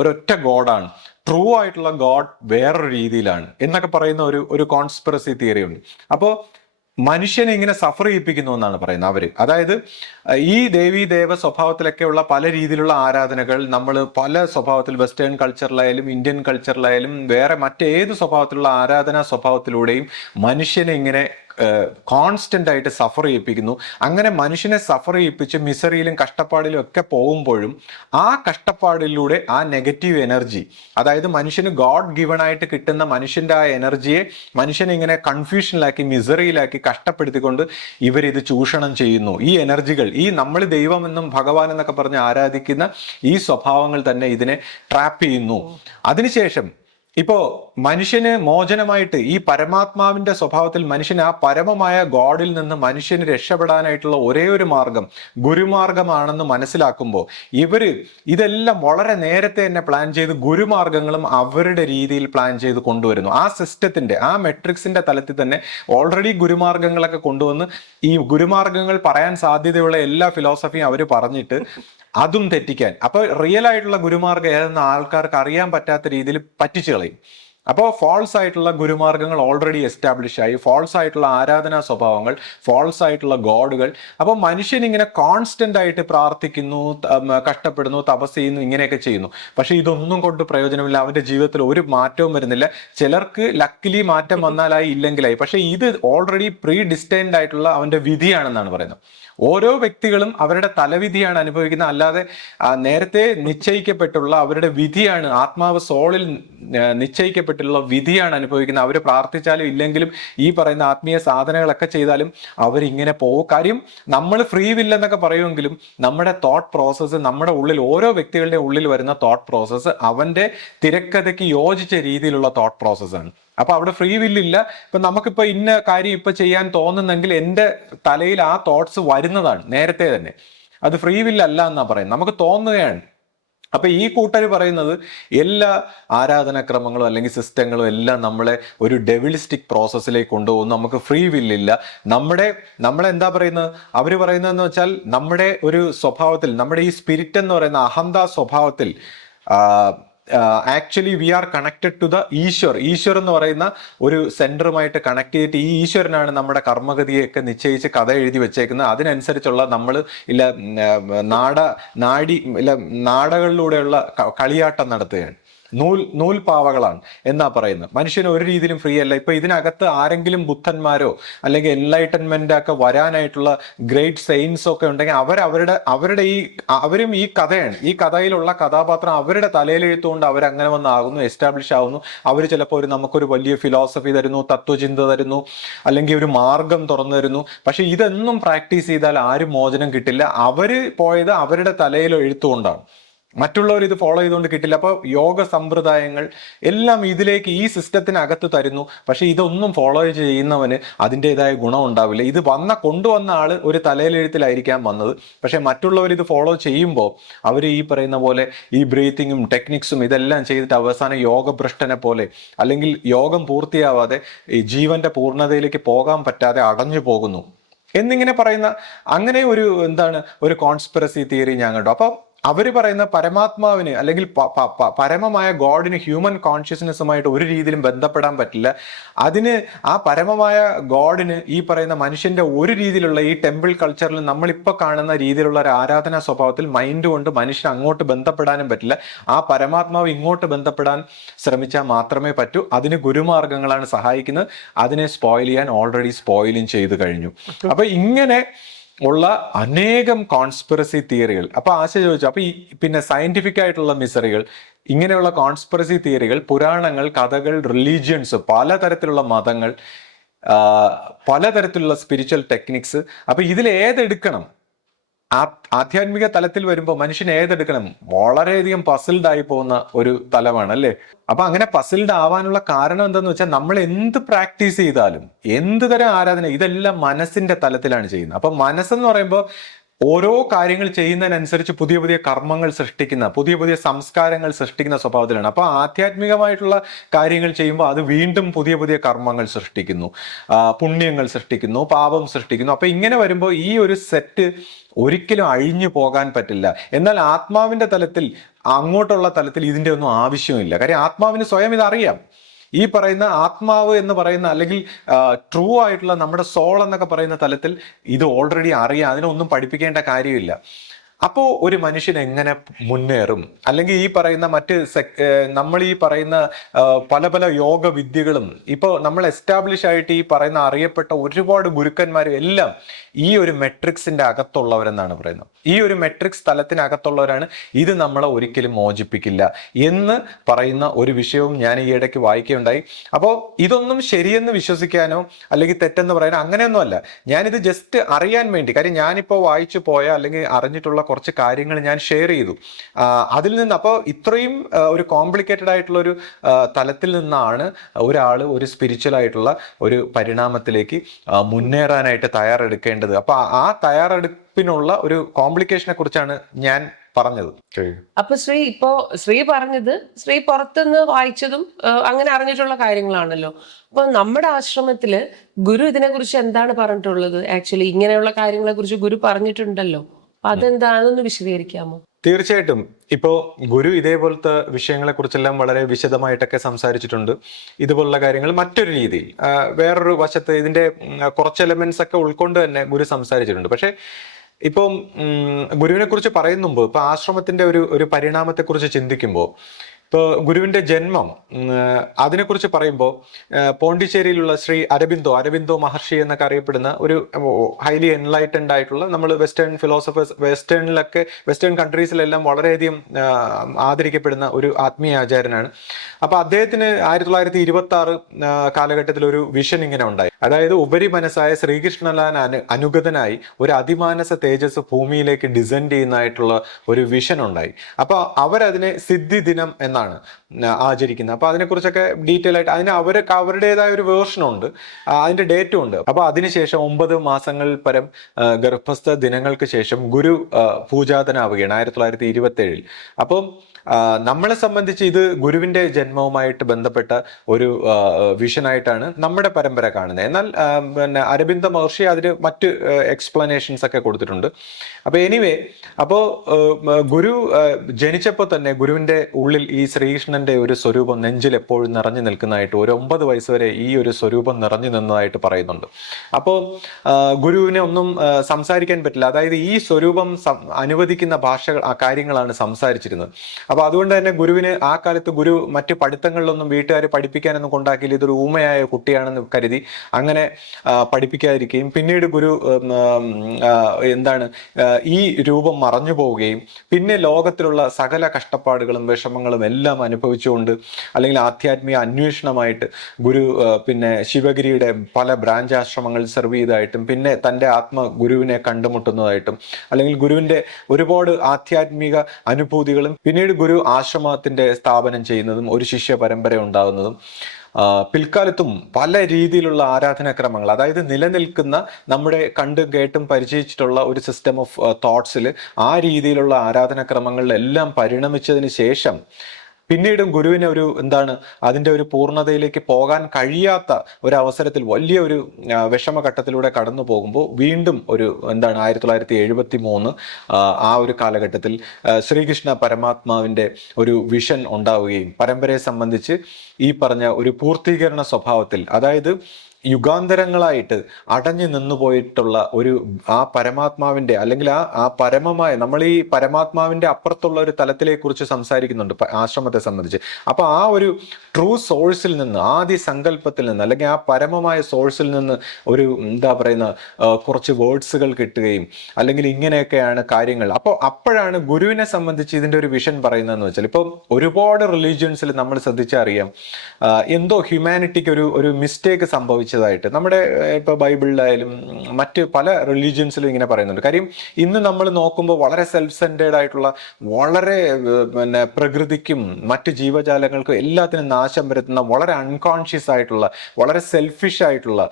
ഒരൊറ്റ ഗോഡാണ്. ട്രൂ ആയിട്ടുള്ള ഗോഡ് വേറൊരു രീതിയിലാണ് എന്നൊക്കെ പറയുന്ന ഒരു കോൺസ്പിറസി തിയറി ഉണ്ട്. അപ്പോൾ മനുഷ്യനെ ഇങ്ങനെ സഫർ ചെയ്യിപ്പിക്കുന്നു എന്നാണ് പറയുന്നത് അവര്. അതായത് ഈ ദേവീ ദേവ സ്വഭാവത്തിലൊക്കെയുള്ള പല രീതിയിലുള്ള ആരാധനകൾ നമ്മൾ പല സ്വഭാവത്തിൽ, വെസ്റ്റേൺ കൾച്ചറിലായാലും ഇന്ത്യൻ കൾച്ചറിലായാലും വേറെ മറ്റേത് സ്വഭാവത്തിലുള്ള ആരാധനാ സ്വഭാവത്തിലൂടെയും മനുഷ്യനെ ഇങ്ങനെ കോൺസ്റ്റന്റ് ആയിട്ട് സഫർ ചെയ്യിപ്പിക്കുന്നു. അങ്ങനെ മനുഷ്യനെ സഫർ ചെയ്യിപ്പിച്ച് മിസറിയിലും കഷ്ടപ്പാടിലും ഒക്കെ പോകുമ്പോഴും ആ കഷ്ടപ്പാടിലൂടെ ആ നെഗറ്റീവ് എനർജി, അതായത് മനുഷ്യന് ഗോഡ് ഗിവൺ ആയിട്ട് കിട്ടുന്ന മനുഷ്യന്റെ ആ എനർജിയെ മനുഷ്യനെ ഇങ്ങനെ കൺഫ്യൂഷനിലാക്കി, മിസറിയിലാക്കി, കഷ്ടപ്പെടുത്തിക്കൊണ്ട് ഇവരിത് ചൂഷണം ചെയ്യുന്നു. ഈ എനർജികൾ, ഈ നമ്മൾ ദൈവമെന്നും ഭഗവാൻ എന്നൊക്കെ പറഞ്ഞ് ആരാധിക്കുന്ന ഈ സ്വഭാവങ്ങൾ തന്നെ ഇതിനെ ട്രാപ്പ് ചെയ്യുന്നു. അതിനുശേഷം ഇപ്പോ മനുഷ്യന് മോചനമായിട്ട് ഈ പരമാത്മാവിന്റെ സ്വഭാവത്തിൽ മനുഷ്യന് ആ പരമമായ ഗോഡിൽ നിന്ന് മനുഷ്യന് രക്ഷപ്പെടാനായിട്ടുള്ള ഒരേ ഒരു മാർഗം ഗുരുമാർഗമാണെന്ന് മനസ്സിലാക്കുമ്പോൾ ഇതെല്ലാം വളരെ നേരത്തെ തന്നെ പ്ലാൻ ചെയ്ത് ഗുരുമാർഗങ്ങളും അവരുടെ രീതിയിൽ പ്ലാൻ ചെയ്ത് കൊണ്ടുവരുന്നു. ആ സിസ്റ്റത്തിന്റെ, ആ മെട്രിക്സിന്റെ തലത്തിൽ തന്നെ ഓൾറെഡി ഗുരുമാർഗങ്ങളൊക്കെ കൊണ്ടുവന്ന് ഈ ഗുരുമാർഗങ്ങൾ പറയാൻ സാധ്യതയുള്ള എല്ലാ ഫിലോസഫിയും അവർ പറഞ്ഞിട്ട് അതും തെറ്റിക്കാൻ, അപ്പൊ റിയൽ ആയിട്ടുള്ള ഗുരുമാർഗം ഏതെന്ന് ആൾക്കാർക്ക് അറിയാൻ പറ്റാത്ത രീതിയിൽ പറ്റിച്ചു കളയും. അപ്പോൾ ഫോൾസ് ആയിട്ടുള്ള ഗുരുമാർഗങ്ങൾ ഓൾറെഡി എസ്റ്റാബ്ലിഷ് ആയി, ഫോൾസ് ആയിട്ടുള്ള ആരാധനാ സ്വഭാവങ്ങൾ, ഫോൾസ് ആയിട്ടുള്ള ഗോഡുകൾ. അപ്പോൾ മനുഷ്യൻ ഇങ്ങനെ കോൺസ്റ്റന്റ് ആയിട്ട് പ്രാർത്ഥിക്കുന്നു, കഷ്ടപ്പെടുന്നു, തപസ് ചെയ്യുന്നു, ഇങ്ങനെയൊക്കെ ചെയ്യുന്നു. പക്ഷെ ഇതൊന്നും കൊണ്ട് പ്രയോജനമില്ല. അവന്റെ ജീവിതത്തിൽ ഒരു മാറ്റവും വരുന്നില്ല. ചിലർക്ക് ലക്കിലി മാറ്റം വന്നാലായി, ഇല്ലെങ്കിലായി. പക്ഷെ ഇത് ഓൾറെഡി പ്രീ ഡിസ്റ്റൈൻഡ് ആയിട്ടുള്ള അവന്റെ വിധിയാണെന്നാണ് പറയുന്നത്. ഓരോ വ്യക്തികളും അവരുടെ തലവിധിയാണ് അനുഭവിക്കുന്നത്, അല്ലാതെ നേരത്തെ നിശ്ചയിക്കപ്പെട്ടുള്ള അവരുടെ വിധിയാണ്, ആത്മാവ് സോളിൽ നിശ്ചയിക്കപ്പെട്ടുള്ള വിധിയാണ് അനുഭവിക്കുന്നത്. അവർ പ്രാർത്ഥിച്ചാലും ഇല്ലെങ്കിലും ഈ പറയുന്ന ആത്മീയ സാധനങ്ങളൊക്കെ ചെയ്താലും അവരിങ്ങനെ പോകും. കാര്യം നമ്മൾ ഫ്രീ വിൽ എന്നൊക്കെ പറയുമെങ്കിലും നമ്മുടെ തോട്ട് പ്രോസസ്സ്, നമ്മുടെ ഉള്ളിൽ ഓരോ വ്യക്തികളുടെ ഉള്ളിൽ വരുന്ന തോട്ട് പ്രോസസ്സ് അവന്റെ തിരക്കഥയ്ക്ക് യോജിച്ച രീതിയിലുള്ള തോട്ട് പ്രോസസ്സാണ്. അപ്പൊ അവിടെ ഫ്രീ വില്ലില്ല. ഇപ്പൊ നമുക്കിപ്പോ ഇന്ന കാര്യം ഇപ്പൊ ചെയ്യാൻ തോന്നുന്നെങ്കിൽ എൻ്റെ തലയിൽ ആ തോട്ട്സ് വരുന്നതാണ് നേരത്തെ തന്നെ. അത് ഫ്രീ വില്ലല്ല എന്നാ പറയുന്നത്, നമുക്ക് തോന്നുകയാണ്. അപ്പൊ ഈ കൂട്ടർ പറയുന്നത് എല്ലാ ആരാധനാക്രമങ്ങളും അല്ലെങ്കിൽ സിസ്റ്റങ്ങളും എല്ലാം നമ്മളെ ഒരു ഡെവിളിസ്റ്റിക് പ്രോസസ്സിലേക്ക് കൊണ്ടുപോകുന്നു. നമുക്ക് ഫ്രീ വില്ലില്ല. നമ്മളെന്താ പറയുന്നത്, അവർ പറയുന്നതെന്ന് വെച്ചാൽ നമ്മുടെ ഒരു സ്വഭാവത്തിൽ, നമ്മുടെ ഈ സ്പിരിറ്റ് എന്ന് പറയുന്ന അഹന്താ സ്വഭാവത്തിൽ actually we are connected to the Ishwar എന്ന് പറയുന്ന ഒരു സെന്ററുമായിട്ട് കണക്ട് ചെയ്തിട്ട് ഈ ഈശ്വരനാണ് നമ്മുടെ കർമ്മഗതിയൊക്കെ നിശ്ചയിച്ച് കഥ എഴുതി വെച്ചേക്കുന്നത്. അതിനനുസരിച്ചുള്ള നമ്മൾ നാടകളിലൂടെയുള്ള കളിയാട്ടം നടത്തുകയാണ്. നൂൽപാവകളാണ് എന്നാ പറയുന്നത്. മനുഷ്യന് ഒരു രീതിയിലും ഫ്രീ അല്ല. ഇപ്പൊ ഇതിനകത്ത് ആരെങ്കിലും ബുദ്ധന്മാരോ അല്ലെങ്കിൽ എൻലൈറ്റൻമെന്റ് ഒക്കെ വരാനായിട്ടുള്ള ഗ്രേറ്റ് സെയിൻസ് ഒക്കെ ഉണ്ടെങ്കിൽ അവരുടെ അവരും ഈ കഥയാണ്, ഈ കഥയിലുള്ള കഥാപാത്രം അവരുടെ തലയിലെഴുത്തുകൊണ്ട് അവരങ്ങനെ വന്നാകുന്നു, എസ്റ്റാബ്ലിഷ് ആവുന്നു. അവർ ചിലപ്പോൾ നമുക്കൊരു വലിയ ഫിലോസഫി തരുന്നു, തത്വചിന്ത തരുന്നു, അല്ലെങ്കിൽ ഒരു മാർഗം തുറന്നു തരുന്നു. പക്ഷെ ഇതൊന്നും പ്രാക്ടീസ് ചെയ്താൽ ആരും മോചനം കിട്ടില്ല. അവര് പോയത് അവരുടെ തലയിൽ എഴുത്തുകൊണ്ടാണ്, മറ്റുള്ളവർ ഇത് ഫോളോ ചെയ്തുകൊണ്ട് കിട്ടില്ല. അപ്പോൾ യോഗ സമ്പ്രദായങ്ങൾ എല്ലാം ഇതിലേക്ക് ഈ സിസ്റ്റത്തിനകത്ത് തരുന്നു. പക്ഷെ ഇതൊന്നും ഫോളോ ചെയ്യുന്നവന് അതിൻ്റെതായ ഗുണം ഉണ്ടാവില്ല. ഇത് കൊണ്ടുവന്ന ആള് ഒരു തലയിലെഴുത്തിലായിരിക്കാം വന്നത്, പക്ഷെ മറ്റുള്ളവർ ഇത് ഫോളോ ചെയ്യുമ്പോൾ അവർ ഈ പറയുന്ന പോലെ ഈ ബ്രീത്തിങ്ങും ടെക്നിക്സും ഇതെല്ലാം ചെയ്തിട്ട് അവസാനം യോഗഭ്രഷ്ടനെ പോലെ, അല്ലെങ്കിൽ യോഗം പൂർത്തിയാവാതെ ഈ ജീവന്റെ പൂർണ്ണതയിലേക്ക് പോകാൻ പറ്റാതെ അടഞ്ഞു പോകുന്നു എന്നിങ്ങനെ പറയുന്ന അങ്ങനെ ഒരു കോൺസ്പിറസി തിയറി ഞാൻ കണ്ടു. അപ്പൊ അവര് പറയുന്ന പരമാത്മാവിന് അല്ലെങ്കിൽ പരമമായ ഗോഡിന് ഹ്യൂമൻ കോൺഷ്യസ്നെസ്സുമായിട്ട് ഒരു രീതിയിലും ബന്ധപ്പെടാൻ പറ്റില്ല. അതിന് ആ പരമമായ ഗോഡിന് ഈ പറയുന്ന മനുഷ്യന്റെ ഒരു രീതിയിലുള്ള ഈ ടെമ്പിൾ കൾച്ചറിൽ നമ്മളിപ്പോൾ കാണുന്ന രീതിയിലുള്ള ഒരു ആരാധനാ സ്വഭാവത്തിൽ മൈൻഡ് കൊണ്ട് മനുഷ്യൻ അങ്ങോട്ട് ബന്ധപ്പെടാനും പറ്റില്ല. ആ പരമാത്മാവ് ഇങ്ങോട്ട് ബന്ധപ്പെടാൻ ശ്രമിച്ചാൽ മാത്രമേ പറ്റൂ. അതിന് ഗുരുമാർഗങ്ങളാണ് സഹായിക്കുന്നത്. അതിനെ സ്പോയിൽ ചെയ്യാൻ ഓൾറെഡി സ്പോയിലും ചെയ്തു കഴിഞ്ഞു. അപ്പൊ ഇങ്ങനെ ഉള്ള അനേകം കോൺസ്പിറസി തിയറികൾ. അപ്പൊ ആശ ചോദിച്ചു, അപ്പൊ പിന്നെ സയന്റിഫിക് ആയിട്ടുള്ള മിസറികൾ, ഇങ്ങനെയുള്ള കോൺസ്പിറസി തിയറികൾ, പുരാണങ്ങൾ, കഥകൾ, റിലീജിയൻസ്, പലതരത്തിലുള്ള മതങ്ങൾ, പലതരത്തിലുള്ള സ്പിരിച്വൽ ടെക്നിക്സ്. അപ്പൊ ഇതിൽ ഏതെടുക്കണം? ആധ്യാത്മിക തലത്തിൽ വരുമ്പോൾ മനുഷ്യൻ ഏതെടുക്കണം? വളരെയധികം പസിൽഡ് ആയി പോകുന്ന ഒരു തലമാണ് അല്ലേ? അപ്പൊ അങ്ങനെ പസിൽഡ് ആവാനുള്ള കാരണം എന്താന്ന് വെച്ചാൽ നമ്മൾ എന്ത് പ്രാക്ടീസ് ചെയ്താലും, എന്ത് തരം ആരാധന, ഇതെല്ലാം മനസ്സിന്റെ തലത്തിലാണ് ചെയ്യുന്നത്. അപ്പൊ മനസ്സെന്ന് പറയുമ്പോൾ ഓരോ കാര്യങ്ങൾ ചെയ്യുന്നതിനനുസരിച്ച് പുതിയ പുതിയ കർമ്മങ്ങൾ സൃഷ്ടിക്കുന്ന, പുതിയ പുതിയ സംസ്കാരങ്ങൾ സൃഷ്ടിക്കുന്ന സ്വഭാവത്തിലാണ്. അപ്പൊ ആധ്യാത്മികമായിട്ടുള്ള കാര്യങ്ങൾ ചെയ്യുമ്പോൾ അത് വീണ്ടും പുതിയ പുതിയ കർമ്മങ്ങൾ സൃഷ്ടിക്കുന്നു, പുണ്യങ്ങൾ സൃഷ്ടിക്കുന്നു, പാപം സൃഷ്ടിക്കുന്നു. അപ്പൊ ഇങ്ങനെ വരുമ്പോൾ ഈ ഒരു സെറ്റ് ഒരിക്കലും അഴിഞ്ഞു പോകാൻ പറ്റില്ല. എന്നാൽ ആത്മാവിന്റെ തലത്തിൽ, അങ്ങോട്ടുള്ള തലത്തിൽ ഇതിന്റെ ഒന്നും ആവശ്യമില്ല. കാര്യം ആത്മാവിന് സ്വയം ഇതറിയാം. ഈ പറയുന്ന ആത്മാവ് എന്ന് പറയുന്ന, അല്ലെങ്കിൽ ട്രൂ ആയിട്ടുള്ള നമ്മുടെ സോൾ എന്നൊക്കെ പറയുന്ന തലത്തിൽ ഇത് ഓൾറെഡി അറിയാം. അതിനൊന്നും പഠിപ്പിക്കേണ്ട കാര്യമില്ല. അപ്പോൾ ഒരു മനുഷ്യൻ എങ്ങനെ മുന്നേറും? അല്ലെങ്കിൽ ഈ പറയുന്ന നമ്മൾ ഈ പറയുന്ന പല പല യോഗ വിദ്യകളും ഇപ്പോൾ നമ്മൾ എസ്റ്റാബ്ലിഷ് ആയിട്ട് ഈ പറയുന്ന അറിയപ്പെട്ട ഒരുപാട് ഗുരുക്കന്മാരും എല്ലാം ഈ ഒരു മെട്രിക്സിന്റെ അകത്തുള്ളവരെന്നാണ് പറയുന്നത്. ഈ ഒരു മെട്രിക്സ് തലത്തിനകത്തുള്ളവരാണ്. ഇത് നമ്മളെ ഒരിക്കലും മോചിപ്പിക്കില്ല എന്ന് പറയുന്ന ഒരു വിഷയവും ഞാൻ ഈ ഇടയ്ക്ക് വായിക്കുകയുണ്ടായി. അപ്പോൾ ഇതൊന്നും ശരിയെന്ന് വിശ്വസിക്കാനോ അല്ലെങ്കിൽ തെറ്റെന്ന് പറയാനോ അങ്ങനെയൊന്നുമല്ല. ഞാനിത് ജസ്റ്റ് അറിയാൻ വേണ്ടി, കാര്യം ഞാനിപ്പോൾ വായിച്ചു പോയ അല്ലെങ്കിൽ അറിഞ്ഞിട്ടുള്ള കുറച്ച് കാര്യങ്ങൾ ഞാൻ ഷെയർ ചെയ്തു. അതിൽ നിന്ന് അപ്പോൾ ഇത്രയും ഒരു കോംപ്ലിക്കേറ്റഡ് ആയിട്ടുള്ള ഒരു തലത്തിൽ നിന്നാണ് ഒരാൾ ഒരു സ്പിരിച്വൽ ആയിട്ടുള്ള ഒരു പരിണാമത്തിലേക്ക് മുന്നേറാനായിട്ട് തയ്യാറെടുക്കേണ്ടത്. അപ്പൊ ആ തയ്യാറെടുപ്പിനുള്ള ഒരു കോംപ്ലിക്കേഷനെ കുറിച്ചാണ് ഞാൻ പറഞ്ഞത്. അപ്പൊ ശ്രീ പറഞ്ഞത് ശ്രീ പുറത്തുനിന്ന് വായിച്ചതും അങ്ങനെ അറിഞ്ഞിട്ടുള്ള കാര്യങ്ങളാണല്ലോ. അപ്പൊ നമ്മുടെ ആശ്രമത്തില് ഗുരു ഇതിനെക്കുറിച്ച് എന്താണ് പറഞ്ഞിട്ടുള്ളത്? ആക്ച്വലി ഇങ്ങനെയുള്ള കാര്യങ്ങളെ കുറിച്ച് ഗുരു പറഞ്ഞിട്ടുണ്ടല്ലോ. അതെന്താണെന്ന് വിശദീകരിക്കാമോ? തീർച്ചയായിട്ടും. ഇപ്പോൾ ഗുരു ഇതേപോലത്തെ വിഷയങ്ങളെ കുറിച്ചെല്ലാം വളരെ വിശദമായിട്ടൊക്കെ സംസാരിച്ചിട്ടുണ്ട്. ഇതുപോലുള്ള കാര്യങ്ങൾ മറ്റൊരു രീതിയിൽ വേറൊരു വശത്ത് ഇതിന്റെ കുറച്ച് എലമെന്റ്സ് ഒക്കെ ഉൾക്കൊണ്ട് തന്നെ ഗുരു സംസാരിച്ചിട്ടുണ്ട്. പക്ഷെ ഇപ്പം ഗുരുവിനെ കുറിച്ച് പറയുന്ന മുമ്പ് ഇപ്പൊ ആശ്രമത്തിന്റെ ഒരു പരിണാമത്തെ കുറിച്ച് ചിന്തിക്കുമ്പോൾ, ഇപ്പോൾ ഗുരുവിന്റെ ജന്മം അതിനെക്കുറിച്ച് പറയുമ്പോൾ പോണ്ടിച്ചേരിയിലുള്ള ശ്രീ അരബിന്ദോ മഹർഷി എന്നൊക്കെ അറിയപ്പെടുന്ന ഒരു ഹൈലി എൻലൈറ്റൻഡ് ആയിട്ടുള്ള, നമ്മൾ വെസ്റ്റേൺ ഫിലോസഫേഴ്സ്, വെസ്റ്റേൺ കൺട്രീസിലെല്ലാം വളരെയധികം ആദരിക്കപ്പെടുന്ന ഒരു ആത്മീയ ആചാര്യനാണ്. അപ്പൊ അദ്ദേഹത്തിന് 1926 കാലഘട്ടത്തിൽ ഒരു വിഷൻ ഇങ്ങനെ ഉണ്ടായി. അതായത് ഉപരിമനസ്സായ ശ്രീകൃഷ്ണലാൻ അനുഗതനായി ഒരു അതിമാനസ തേജസ് ഭൂമിയിലേക്ക് ഡിസെൻഡ് ചെയ്യുന്നതായിട്ടുള്ള ഒരു വിഷൻ ഉണ്ടായി. അപ്പൊ അവരതിനെ സിദ്ധി ദിനം എന്നാണ് ആചരിക്കുന്നത്. അപ്പൊ അതിനെക്കുറിച്ചൊക്കെ ഡീറ്റെയിൽ ആയിട്ട് അവരുടേതായ ഒരു വേർഷൻ ഉണ്ട്, അതിന്റെ ഡേറ്റും ഉണ്ട്. അപ്പൊ അതിനുശേഷം 9 മാസങ്ങൾ പരം ഗർഭസ്ഥ ദിനങ്ങൾക്ക് ശേഷം ഗുരു പൂജാതനാവുകയാണ് 1927. അപ്പം നമ്മളെ സംബന്ധിച്ച് ഇത് ഗുരുവിന്റെ ജന്മവുമായിട്ട് ബന്ധപ്പെട്ട ഒരു വിഷനായിട്ടാണ് നമ്മുടെ പരമ്പര കാണുന്നത്. എന്നാൽ പിന്നെ അരബിന്ദ മഹർഷി അതിന് മറ്റ് എക്സ്പ്ലനേഷൻസ് ഒക്കെ കൊടുത്തിട്ടുണ്ട്. അപ്പൊ എനിവേ, അപ്പോ ഗുരു ജനിച്ചപ്പോൾ തന്നെ ഗുരുവിന്റെ ഉള്ളിൽ ഈ ശ്രീകൃഷ്ണന്റെ ഒരു സ്വരൂപം നെഞ്ചിൽ എപ്പോഴും നിറഞ്ഞു നിൽക്കുന്നതായിട്ട്, ഒരു 9 വയസ്സ് വരെ ഈ ഒരു സ്വരൂപം നിറഞ്ഞു നിന്നതായിട്ട് പറയുന്നുണ്ട്. അപ്പോൾ ഗുരുവിനെ ഒന്നും സംസാരിക്കാൻ പറ്റില്ല. അതായത് ഈ സ്വരൂപം അനുവദിക്കുന്ന ഭാഷകൾ കാര്യങ്ങളാണ് സംസാരിച്ചിരുന്നത്. അപ്പൊ അതുകൊണ്ട് തന്നെ ഗുരുവിന് ആ കാലത്ത് ഗുരു മറ്റ് പഠിത്തങ്ങളിലൊന്നും വീട്ടുകാർ പഠിപ്പിക്കാനൊന്നും കൊണ്ടാക്കിയില്ല. ഇതൊരു ഊമയായ കുട്ടിയാണെന്ന് കരുതി അങ്ങനെ പഠിപ്പിക്കാതിരിക്കുകയും പിന്നീട് ഗുരു എന്താണ് ഈ രൂപം മറഞ്ഞു പോവുകയും പിന്നെ ലോകത്തിലുള്ള സകല കഷ്ടപ്പാടുകളും വിഷമങ്ങളും എല്ലാം അനുഭവിച്ചുകൊണ്ട്, അല്ലെങ്കിൽ ആധ്യാത്മിക അന്വേഷണമായിട്ട് ഗുരു പിന്നെ ശിവഗിരിയുടെ പല ബ്രാഞ്ച് ആശ്രമങ്ങൾ സെർവ് ചെയ്തതായിട്ടും, പിന്നെ തൻ്റെ ഗുരുവിനെ കണ്ടുമുട്ടുന്നതായിട്ടും, അല്ലെങ്കിൽ ഗുരുവിന്റെ ഒരുപാട് ആധ്യാത്മിക അനുഭൂതികളും, പിന്നീട് ഗുരു ആശ്രമത്തിന്റെ സ്ഥാപനം ചെയ്യുന്നതും ഒരു ശിഷ്യ പരമ്പര ഉണ്ടാകുന്നതും, പിൽക്കാലത്തും പല രീതിയിലുള്ള ആരാധനാക്രമങ്ങൾ, അതായത് നിലനിൽക്കുന്ന നമ്മുടെ കണ്ടും കേട്ടും പരിചയിച്ചിട്ടുള്ള ഒരു സിസ്റ്റം ഓഫ് തോട്ട്സിൽ ആ രീതിയിലുള്ള ആരാധനാക്രമങ്ങളിലെല്ലാം പരിണമിച്ചതിന് ശേഷം പിന്നീടും ഗുരുവിന് ഒരു അതിൻ്റെ ഒരു പൂർണ്ണതയിലേക്ക് പോകാൻ കഴിയാത്ത ഒരു അവസരത്തിൽ വലിയൊരു വിഷമഘട്ടത്തിലൂടെ കടന്നു പോകുമ്പോൾ വീണ്ടും ഒരു 1973 ആ ഒരു കാലഘട്ടത്തിൽ ശ്രീകൃഷ്ണ പരമാത്മാവിൻ്റെ ഒരു വിഷൻ ഉണ്ടാവുകയും പരമ്പരയെ സംബന്ധിച്ച് ഈ പറഞ്ഞ ഒരു പൂർത്തീകരണ സ്വഭാവത്തിൽ, അതായത് യുഗാന്തരങ്ങളായിട്ട് അടഞ്ഞു നിന്നു പോയിട്ടുള്ള ഒരു ആ പരമാത്മാവിന്റെ, അല്ലെങ്കിൽ ആ പരമമായ, നമ്മൾ ഈ പരമാത്മാവിന്റെ അപ്പുറത്തുള്ള ഒരു തലത്തിലെ കുറിച്ച് സംസാരിക്കുന്നുണ്ട് ആശ്രമത്തെ സംബന്ധിച്ച്. അപ്പൊ ആ ഒരു ട്രൂ സോഴ്സിൽ നിന്ന്, ആദി സങ്കല്പത്തിൽ നിന്ന്, അല്ലെങ്കിൽ ആ പരമമായ സോഴ്സിൽ നിന്ന് ഒരു കുറച്ച് വേർഡ്സുകൾ കിട്ടുകയും, അല്ലെങ്കിൽ ഇങ്ങനെയൊക്കെയാണ് കാര്യങ്ങൾ. അപ്പോൾ അപ്പോഴാണ് ഗുരുവിനെ സംബന്ധിച്ച് ഇതിന്റെ ഒരു വിഷൻ പറയുന്നതെന്ന് വെച്ചാൽ, ഇപ്പം ഒരുപാട് റിലീജിയൻസിൽ നമ്മൾ ശ്രദ്ധിച്ചറിയാം എന്തോ ഹ്യൂമാനിറ്റിക്ക് ഒരു മിസ്റ്റേക്ക് സംഭവിച്ചതായിട്ട്. നമ്മുടെ ഇപ്പൊ ബൈബിളിലായാലും മറ്റ് പല റിലീജിയൻസിലും ഇങ്ങനെ പറയുന്നുണ്ട്. കാര്യം ഇന്ന് നമ്മൾ നോക്കുമ്പോൾ വളരെ സെൽഫ് സെന്റേഡ് ആയിട്ടുള്ള, വളരെ പ്രകൃതിക്കും മറ്റ് ജീവജാലങ്ങൾക്കും എല്ലാത്തിനും നാശം വരുത്തുന്ന, വളരെ അൺകോൺഷ്യസ് ആയിട്ടുള്ള, വളരെ സെൽഫിഷ് ആയിട്ടുള്ള,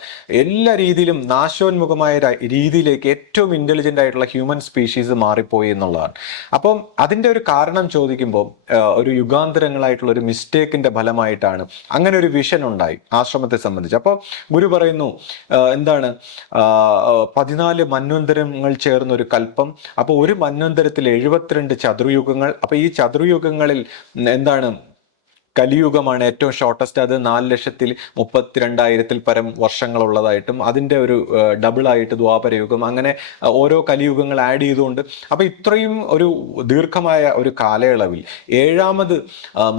എല്ലാ രീതിയിലും നാശോന്മുഖമായ രീതിയിലേക്ക് ഏറ്റവും ഇന്റലിജന്റ് ആയിട്ടുള്ള ഹ്യൂമൻ സ്പീഷീസ് മാറിപ്പോയി എന്നുള്ളതാണ്. അപ്പം അതിന്റെ ഒരു കാരണം ചോദിക്കുമ്പോൾ ഒരു യുഗാന്തരങ്ങളായിട്ടുള്ള ഒരു മിസ്റ്റേക്കിന്റെ ഫലമായിട്ടാണ് അങ്ങനെ ഒരു വിഷൻ ഉണ്ടായി ആശ്രമത്തെ സംബന്ധിച്ച്. അപ്പോൾ ഗുരു പറയുന്നു 14 മന്വന്തരങ്ങൾ ചേർന്ന ഒരു കൽപ്പം. അപ്പോൾ ഒരു മന്വന്തരത്തിൽ 72 ചതുർയുഗങ്ങൾ. അപ്പൊ ഈ ചതുർയുഗങ്ങളിൽ കലിയുഗമാണ് ഏറ്റവും ഷോർട്ടസ്റ്റ്. അത് 4,32,000 പരം വർഷങ്ങളുള്ളതായിട്ടും, അതിൻ്റെ ഒരു ഡബിളായിട്ട് ദ്വാപരയുഗം, അങ്ങനെ ഓരോ കലിയുഗങ്ങൾ ആഡ് ചെയ്തുകൊണ്ട്, അപ്പൊ ഇത്രയും ഒരു ദീർഘമായ ഒരു കാലയളവിൽ 7ാമത്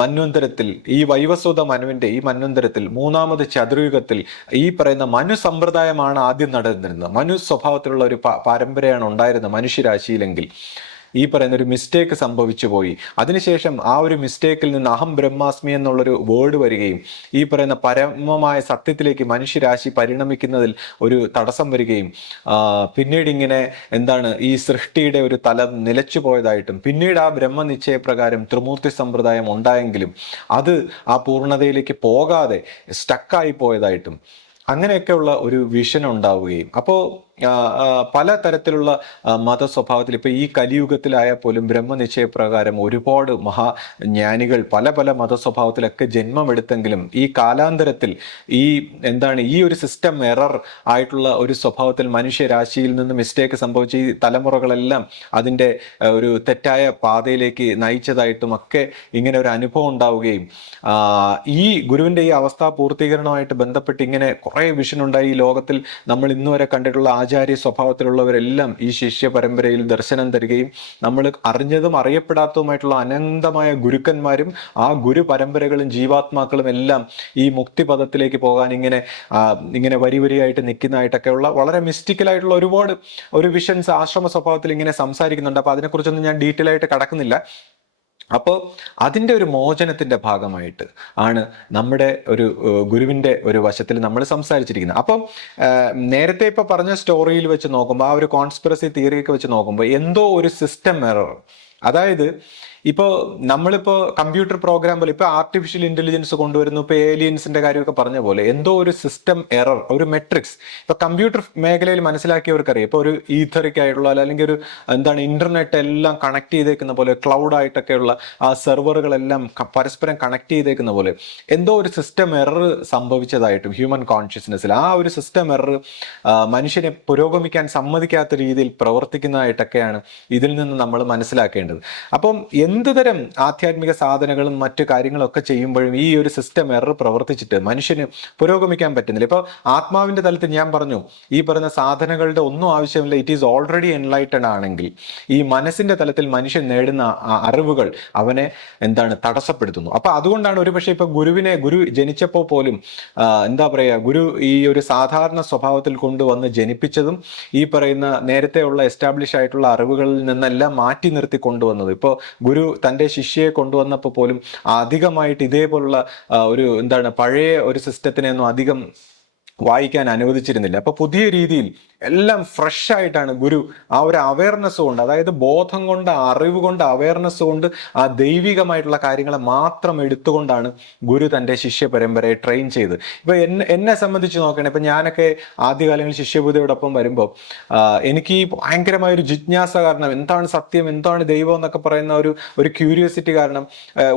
മന്വന്തരത്തിൽ, ഈ വൈവസ്വത മനുവിന്റെ ഈ മന്വന്തരത്തിൽ 3ാമത് ചതുർയുഗത്തിൽ ഈ പറയുന്ന മനു സമ്പ്രദായമാണ് ആദ്യം നടന്നിരുന്നത്. മനു സ്വഭാവത്തിലുള്ള ഒരു പാരമ്പര്യമാണ് ഉണ്ടായിരുന്നത് മനുഷ്യരാശിയിലെങ്കിൽ. ഈ പറയുന്ന ഒരു മിസ്റ്റേക്ക് സംഭവിച്ചു പോയി. അതിനുശേഷം ആ ഒരു മിസ്റ്റേക്കിൽ നിന്ന് അഹം ബ്രഹ്മാസ്മി എന്നുള്ളൊരു വേർഡ് വരികയും ഈ പറയുന്ന പരമമായ സത്യത്തിലേക്ക് മനുഷ്യരാശി പരിണമിക്കുന്നതിൽ ഒരു തടസ്സം വരികയും, പിന്നീട് ഇങ്ങനെ ഈ സൃഷ്ടിയുടെ ഒരു തലം നിലച്ചു പോയതായിട്ടും, പിന്നീട് ആ ബ്രഹ്മനിശ്ചയപ്രകാരം ത്രിമൂർത്തി സമ്പ്രദായം ഉണ്ടായെങ്കിലും അത് ആ പൂർണ്ണതയിലേക്ക് പോകാതെ സ്റ്റക്കായി പോയതായിട്ടും, അങ്ങനെയൊക്കെയുള്ള ഒരു വിഷൻ ഉണ്ടാവുകയും, അപ്പോൾ പല തരത്തിലുള്ള മതസ്വഭാവത്തിൽ, ഇപ്പൊ ഈ കലിയുഗത്തിലായാൽ പോലും ബ്രഹ്മനിശ്ചയപ്രകാരം ഒരുപാട് മഹാജ്ഞാനികൾ പല പല മതസ്വഭാവത്തിലൊക്കെ ജന്മമെടുത്തെങ്കിലും ഈ കാലാന്തരത്തിൽ ഈ ഈ ഒരു സിസ്റ്റം എറർ ആയിട്ടുള്ള ഒരു സ്വഭാവത്തിൽ മനുഷ്യരാശിയിൽ നിന്ന് മിസ്റ്റേക്ക് സംഭവിച്ച ഈ തലമുറകളെല്ലാം അതിൻ്റെ ഒരു തെറ്റായ പാതയിലേക്ക് നയിച്ചതായിട്ടും ഒക്കെ ഇങ്ങനെ ഒരു അനുഭവം ഉണ്ടാവുകയും, ഈ ഗുരുവിൻ്റെ ഈ അവസ്ഥാ പൂർത്തീകരണമായിട്ട് ബന്ധപ്പെട്ട് ഇങ്ങനെ കുറേ വിഷൻ ഉണ്ടായി. ഈ ലോകത്തിൽ നമ്മൾ ഇന്നുവരെ കണ്ടിട്ടുള്ള ആചാര്യ സ്വഭാവത്തിലുള്ളവരെല്ലാം ഈ ശിഷ്യ പരമ്പരയിൽ ദർശനം തരികയും, നമ്മൾ അറിഞ്ഞതും അറിയപ്പെടാത്തതുമായിട്ടുള്ള അനന്തമായ ഗുരുക്കന്മാരും ആ ഗുരു പരമ്പരകളും ജീവാത്മാക്കളും എല്ലാം ഈ മുക്തിപദത്തിലേക്ക് പോകാൻ ഇങ്ങനെ വരി വരിയായിട്ട് നിൽക്കുന്നതായിട്ടൊക്കെയുള്ള വളരെ മിസ്റ്റിക്കലായിട്ടുള്ള ഒരുപാട് ഒരു വിഷൻസ് ആശ്രമ സ്വഭാവത്തിൽ ഇങ്ങനെ സംസാരിക്കുന്നുണ്ട്. അപ്പൊ അതിനെക്കുറിച്ചൊന്നും ഞാൻ ഡീറ്റെയിൽ ആയിട്ട് കടക്കുന്നില്ല. അപ്പോൾ അതിൻ്റെ ഒരു മോചനത്തിൻ്റെ ഭാഗമായിട്ട് ആണ് നമ്മുടെ ഒരു ഗുരുവിൻ്റെ ഒരു വശത്തിൽ നമ്മൾ സംസാരിച്ചിരിക്കുന്നത്. അപ്പം നേരത്തെ ഇപ്പോൾ പറഞ്ഞ സ്റ്റോറിയിൽ വെച്ച് നോക്കുമ്പോൾ, ആ ഒരു കോൺസ്പിറസി തിയറിയൊക്കെ വെച്ച് നോക്കുമ്പോൾ എന്തോ ഒരു സിസ്റ്റം എറർ, അതായത് ഇപ്പോൾ നമ്മളിപ്പോൾ കമ്പ്യൂട്ടർ പ്രോഗ്രാം പോലെ ഇപ്പോൾ ആർട്ടിഫിഷ്യൽ ഇന്റലിജൻസ് കൊണ്ടുവരുന്നു, ഇപ്പോൾ ഏലിയൻസിന്റെ കാര്യമൊക്കെ പറഞ്ഞ പോലെ എന്തോ ഒരു സിസ്റ്റം എറർ, ഒരു മെട്രിക്സ് ഇപ്പൊ കമ്പ്യൂട്ടർ മേഖലയിൽ മനസ്സിലാക്കിയവർക്കറിയാം. ഇപ്പോൾ ഒരു ഈഥറിക് ആയിട്ടുള്ള അല്ലെങ്കിൽ ഒരു എന്താണ് ഇന്റർനെറ്റ് എല്ലാം കണക്ട് ചെയ്തേക്കുന്ന പോലെ, ക്ലൗഡ് ആയിട്ടൊക്കെയുള്ള ആ സെർവറുകളെല്ലാം പരസ്പരം കണക്ട് ചെയ്തേക്കുന്ന പോലെ എന്തോ ഒരു സിസ്റ്റം എറർ സംഭവിച്ചതായിട്ടും ഹ്യൂമൻ കോൺഷ്യസ്നെസ്സിൽ ആ ഒരു സിസ്റ്റം എറർ മനുഷ്യനെ പുരോഗമിക്കാൻ സമ്മതിക്കാത്ത രീതിയിൽ പ്രവർത്തിക്കുന്നതായിട്ടൊക്കെയാണ് ഇതിൽ നിന്ന് നമ്മൾ മനസ്സിലാക്കേണ്ടത്. അപ്പം എന്ത് തരം ആധ്യാത്മിക സാധനങ്ങളും മറ്റു കാര്യങ്ങളൊക്കെ ചെയ്യുമ്പോഴും ഈ ഒരു സിസ്റ്റം എറർ പ്രവർത്തിച്ചിട്ട് മനുഷ്യന് പുരോഗമിക്കാൻ പറ്റുന്നില്ല. ഇപ്പോൾ ആത്മാവിന്റെ തലത്തിൽ ഞാൻ പറഞ്ഞു, ഈ പറയുന്ന സാധനങ്ങളുടെ ഒന്നും ആവശ്യമില്ല, ഇറ്റ് ഈസ് ഓൾറെഡി എൻലൈറ്റഡ് ആണെങ്കിൽ ഈ മനസ്സിന്റെ തലത്തിൽ മനുഷ്യൻ നേടുന്ന അറിവുകൾ അവനെ എന്താണ് തടസ്സപ്പെടുത്തുന്നു. അപ്പൊ അതുകൊണ്ടാണ് ഒരുപക്ഷെ ഇപ്പൊ ഗുരു ജനിച്ചപ്പോൾ പോലും എന്താ പറയാ, ഗുരു ഈ ഒരു സാധാരണ സ്വഭാവത്തിൽ കൊണ്ടുവന്ന് ജനിപ്പിച്ചതും ഈ പറയുന്ന നേരത്തെയുള്ള എസ്റ്റാബ്ലിഷ് ആയിട്ടുള്ള അറിവുകളിൽ നിന്നെല്ലാം മാറ്റി നിർത്തി കൊണ്ടുവന്നത്. ഇപ്പോൾ ഗുരു തൻ്റെ ശിഷ്യയെ കൊണ്ടുവന്നപ്പോൾ പോലും അധികമായിട്ട് ഇതേപോലുള്ള ഒരു എന്താണ് പഴയ ഒരു സിസ്റ്റത്തിനെയൊന്നും അധികം വായിക്കാൻ അനുവദിച്ചിരുന്നില്ല. അപ്പൊ പുതിയ രീതിയിൽ എല്ലാം ഫ്രഷ് ആയിട്ടാണ് ഗുരു ആ ഒരു അവയർനെസ് കൊണ്ട്, അതായത് ബോധം കൊണ്ട്, അറിവ് കൊണ്ട്, അവയർനെസ് കൊണ്ട് ആ ദൈവികമായിട്ടുള്ള കാര്യങ്ങളെ മാത്രം എടുത്തുകൊണ്ടാണ് ഗുരു തൻ്റെ ശിഷ്യ പരമ്പരയെ ട്രെയിൻ ചെയ്ത്. ഇപ്പൊ എന്നെ സംബന്ധിച്ച് നോക്കണേ, ഇപ്പൊ ഞാനൊക്കെ ആദ്യകാലങ്ങളിൽ ശിഷ്യബുദ്ധിയോടൊപ്പം വരുമ്പോൾ എനിക്ക് ഈ ഭയങ്കരമായ ഒരു ജിജ്ഞാസ കാരണം, എന്താണ് സത്യം, എന്താണ് ദൈവം എന്നൊക്കെ പറയുന്ന ഒരു ക്യൂരിയോസിറ്റി കാരണം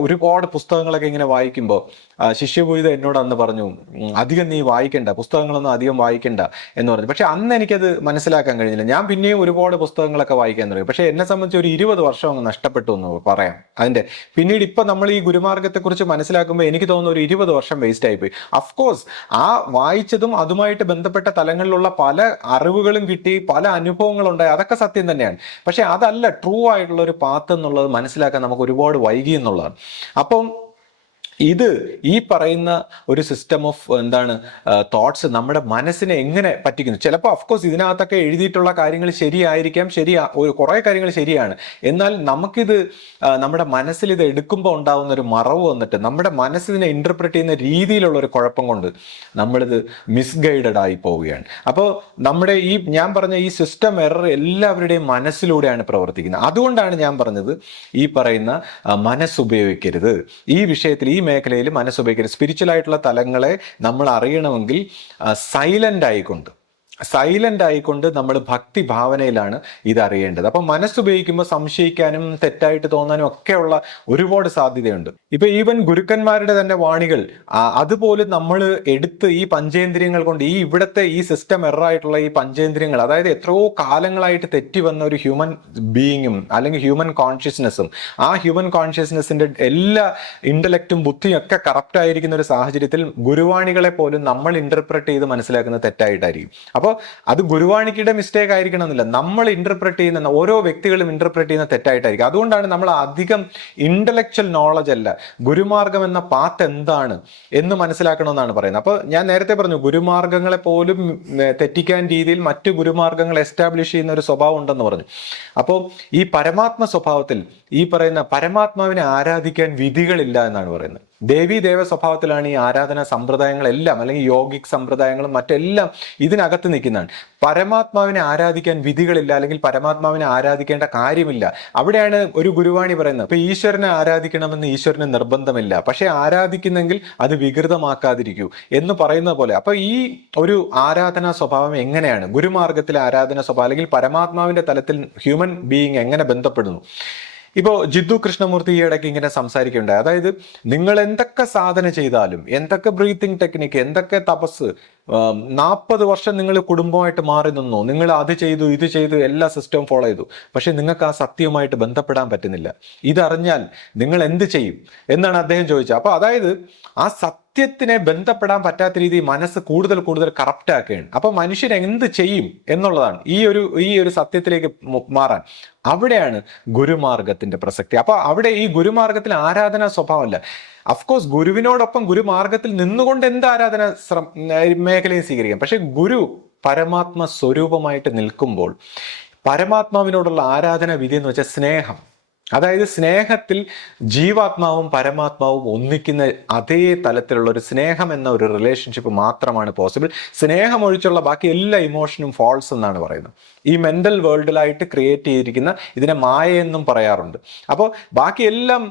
ഒരുപാട് പുസ്തകങ്ങളൊക്കെ ഇങ്ങനെ വായിക്കുമ്പോൾ ശിഷ്യഭൂരിത എന്നോട് അന്ന് പറഞ്ഞു, അധികം നീ വായിക്കണ്ട, പുസ്തകങ്ങളൊന്നും അധികം വായിക്കണ്ട എന്ന് പറഞ്ഞു. പക്ഷെ അന്ന് എനിക്കത് മനസ്സിലാക്കാൻ കഴിഞ്ഞില്ല. ഞാൻ പിന്നെയും ഒരുപാട് പുസ്തകങ്ങളൊക്കെ വായിക്കാൻ തുടങ്ങി. പക്ഷെ എന്നെ സംബന്ധിച്ച് ഒരു 20 വർഷം അങ്ങ് നഷ്ടപ്പെട്ടു എന്ന് പറയാം. അതിന്റെ പിന്നീട് ഇപ്പൊ നമ്മൾ ഈ ഗുരുമാർഗത്തെക്കുറിച്ച് മനസ്സിലാക്കുമ്പോൾ എനിക്ക് തോന്നുന്ന ഒരു 20 വർഷം വേസ്റ്റ് ആയിപ്പോയി. അഫ്കോഴ്സ് ആ വായിച്ചതും അതുമായിട്ട് ബന്ധപ്പെട്ട തലങ്ങളിലുള്ള പല അറിവുകളും കിട്ടി, പല അനുഭവങ്ങളുണ്ടായി, അതൊക്കെ സത്യം തന്നെയാണ്. പക്ഷെ അതല്ല ട്രൂ ആയിട്ടുള്ള ഒരു പാത്ത് എന്നുള്ളത് മനസ്സിലാക്കാൻ നമുക്ക് ഒരുപാട് വൈകി എന്നുള്ളതാണ്. അപ്പം ഇത് ഈ പറയുന്ന ഒരു സിസ്റ്റം ഓഫ് എന്താണ് തോട്ട്സ് നമ്മുടെ മനസ്സിനെ എങ്ങനെ പറ്റിക്കുന്നു. ചിലപ്പോൾ അഫ്കോഴ്സ് ഇതിനകത്തൊക്കെ എഴുതിയിട്ടുള്ള കാര്യങ്ങൾ ശരിയായിരിക്കാം, കുറേ കാര്യങ്ങൾ ശരിയാണ്. എന്നാൽ നമുക്കിത് നമ്മുടെ മനസ്സിൽ ഇത് എടുക്കുമ്പോൾ ഉണ്ടാകുന്ന ഒരു മറവ് വന്നിട്ട് നമ്മുടെ മനസ്സിനെ ഇന്റർപ്രറ്റ് ചെയ്യുന്ന രീതിയിലുള്ള ഒരു കുഴപ്പം കൊണ്ട് നമ്മളിത് മിസ്ഗൈഡഡ് ആയി പോവുകയാണ്. അപ്പോൾ നമ്മുടെ ഈ ഞാൻ പറഞ്ഞ ഈ സിസ്റ്റം എറർ എല്ലാവരുടെയും മനസ്സിലൂടെയാണ് പ്രവർത്തിക്കുന്നത്. അതുകൊണ്ടാണ് ഞാൻ പറഞ്ഞത് ഈ പറയുന്ന മനസ്സുപയോഗിക്കരുത്, ഈ വിഷയത്തിൽ ഈ മേഖലയിൽ മനസ്സുപയോഗിക്കരുത്. സ്പിരിച്വൽ ആയിട്ടുള്ള തലങ്ങളെ നമ്മൾ അറിയണമെങ്കിൽ സൈലന്റ് ആയിക്കൊണ്ട് നമ്മൾ ഭക്തി ഭാവനയിലാണ് ഇത് അറിയേണ്ടത്. അപ്പൊ മനസ്സുപയോഗിക്കുമ്പോൾ സംശയിക്കാനും തെറ്റായിട്ട് തോന്നാനും ഒക്കെയുള്ള ഒരുപാട് സാധ്യതയുണ്ട്. ഇപ്പൊ ഈവൻ ഗുരുക്കന്മാരുടെ തന്നെ വാണികൾ അതുപോലും നമ്മൾ എടുത്ത് ഈ പഞ്ചേന്ദ്രിയങ്ങൾ കൊണ്ട് ഈ ഇവിടുത്തെ ഈ സിസ്റ്റം എററായിട്ടുള്ള ഈ പഞ്ചേന്ദ്രിയങ്ങൾ, അതായത് എത്രയോ കാലങ്ങളായിട്ട് തെറ്റി വന്ന ഒരു ഹ്യൂമൻ ബീയിങ്ങും അല്ലെങ്കിൽ ഹ്യൂമൻ കോൺഷ്യസ്നെസ്സും ആ ഹ്യൂമൻ കോൺഷ്യസ്നെസ്സിന്റെ എല്ലാ ഇന്റലക്റ്റും ബുദ്ധിയും ഒക്കെ കറപ്റ്റ് ആയിരിക്കുന്ന ഒരു സാഹചര്യത്തിൽ ഗുരുവാണികളെ പോലും നമ്മൾ ഇന്റർപ്രറ്റ് ചെയ്ത് മനസ്സിലാക്കുന്നത് തെറ്റായിട്ടായിരിക്കും. അപ്പോൾ അത് ഗുരുവാണിക്കിയുടെ മിസ്റ്റേക്ക് ആയിരിക്കണം എന്നില്ല, നമ്മൾ ഇന്റർപ്രറ്റ് ചെയ്യുന്ന ഓരോ വ്യക്തികളും ഇന്റർപ്രറ്റ് ചെയ്യുന്ന തെറ്റായിട്ടായിരിക്കും. അതുകൊണ്ടാണ് നമ്മൾ അധികം ഇന്റലക്ച്വൽ നോളജ് അല്ല, ഗുരുമാർഗം എന്ന പാത്ത് എന്താണ് എന്ന് മനസ്സിലാക്കണമെന്നാണ് പറയുന്നത്. അപ്പോൾ ഞാൻ നേരത്തെ പറഞ്ഞു, ഗുരുമാർഗങ്ങളെ പോലും തെറ്റിക്കാൻ രീതിയിൽ മറ്റു ഗുരുമാർഗങ്ങൾ എസ്റ്റാബ്ലിഷ് ചെയ്യുന്ന ഒരു സ്വഭാവം ഉണ്ടെന്ന് പറഞ്ഞു. അപ്പോൾ ഈ പരമാത്മ സ്വഭാവത്തിൽ ഈ പറയുന്ന പരമാത്മാവിനെ ആരാധിക്കാൻ വിധികളില്ല എന്നാണ് പറയുന്നത്. ദേവീ ദേവ സ്വഭാവത്തിലാണ് ഈ ആരാധനാ സമ്പ്രദായങ്ങളെല്ലാം, അല്ലെങ്കിൽ യോഗിക് സമ്പ്രദായങ്ങളും മറ്റെല്ലാം ഇതിനകത്ത് നിൽക്കുന്നതാണ്. പരമാത്മാവിനെ ആരാധിക്കാൻ വിധികളില്ല, അല്ലെങ്കിൽ പരമാത്മാവിനെ ആരാധിക്കേണ്ട കാര്യമില്ല. അവിടെയാണ് ഒരു ഗുരുവാണി പറയുന്നത്. ഇപ്പൊ ഈശ്വരനെ ആരാധിക്കണമെന്ന് ഈശ്വരന് നിർബന്ധമില്ല, പക്ഷെ ആരാധിക്കുന്നെങ്കിൽ അത് വികൃതമാക്കാതിരിക്കൂ എന്ന് പറയുന്ന പോലെ. അപ്പൊ ഈ ഒരു ആരാധനാ സ്വഭാവം എങ്ങനെയാണ് ഗുരുമാർഗത്തിലെ ആരാധനാ സ്വഭാവം, അല്ലെങ്കിൽ പരമാത്മാവിന്റെ തലത്തിൽ ഹ്യൂമൻ ബീയിങ് എങ്ങനെ ബന്ധപ്പെടുന്നു? ഇപ്പോൾ ജിദ്ദു കൃഷ്ണമൂർത്തി ഈ ഇടയ്ക്ക് ഇങ്ങനെ സംസാരിക്കുകയുണ്ടായി. അതായത് നിങ്ങൾ എന്തൊക്കെ സാധന ചെയ്താലും, എന്തൊക്കെ ബ്രീത്തിങ് ടെക്നിക്ക്, എന്തൊക്കെ തപസ്, 40 വർഷം നിങ്ങൾ കുടുംബമായിട്ട് മാറി നിന്നു, നിങ്ങൾ അത് ചെയ്തു ഇത് ചെയ്തു എല്ലാ സിസ്റ്റവും ഫോളോ ചെയ്തു, പക്ഷെ നിങ്ങൾക്ക് ആ സത്യവുമായിട്ട് ബന്ധപ്പെടാൻ പറ്റുന്നില്ല. ഇതറിഞ്ഞാൽ നിങ്ങൾ എന്ത് ചെയ്യും എന്നാണ് അദ്ദേഹം ചോദിച്ചത്. അപ്പൊ അതായത് ആ സത്യത്തിനെ ബന്ധപ്പെടാൻ പറ്റാത്ത രീതിയിൽ മനസ്സ് കൂടുതൽ കറപ്റ്റ് ആക്കുകയാണ്. അപ്പൊ മനുഷ്യൻ എന്ത് ചെയ്യും എന്നുള്ളതാണ് ഈ ഒരു സത്യത്തിലേക്ക് മാറാൻ. അവിടെയാണ് ഗുരുമാർഗത്തിന്റെ പ്രസക്തി. അപ്പൊ അവിടെ ഈ ഗുരുമാർഗത്തിൽ ആരാധനാ സ്വഭാവമല്ല. അഫ്കോഴ്സ് ഗുരുവിനോടൊപ്പം ഗുരുമാർഗത്തിൽ നിന്നുകൊണ്ട് എന്ത് ആരാധന മേഖലയും സ്വീകരിക്കാം. പക്ഷെ ഗുരു പരമാത്മ സ്വരൂപമായിട്ട് നിൽക്കുമ്പോൾ പരമാത്മാവിനോടുള്ള ആരാധന വിധി എന്ന് വെച്ചാൽ സ്നേഹം. അതായത് സ്നേഹത്തിൽ ജീവാത്മാവും പരമാത്മാവും ഒന്നിക്കുന്ന അതേ തലത്തിലുള്ള ഒരു സ്നേഹം എന്ന ഒരു റിലേഷൻഷിപ്പ് മാത്രമാണ് പോസിബിൾ. സ്നേഹം ഒഴിച്ചുള്ള ബാക്കി എല്ലാ ഇമോഷനും ഫോൾസ് എന്നാണ് പറയുന്നത്. ഈ മെന്റൽ വേൾഡിലായിട്ട് ക്രിയേറ്റ് ചെയ്തിരിക്കുന്ന ഇതിനെ മായ എന്നും പറയാറുണ്ട്. അപ്പോൾ ബാക്കിയെല്ലാം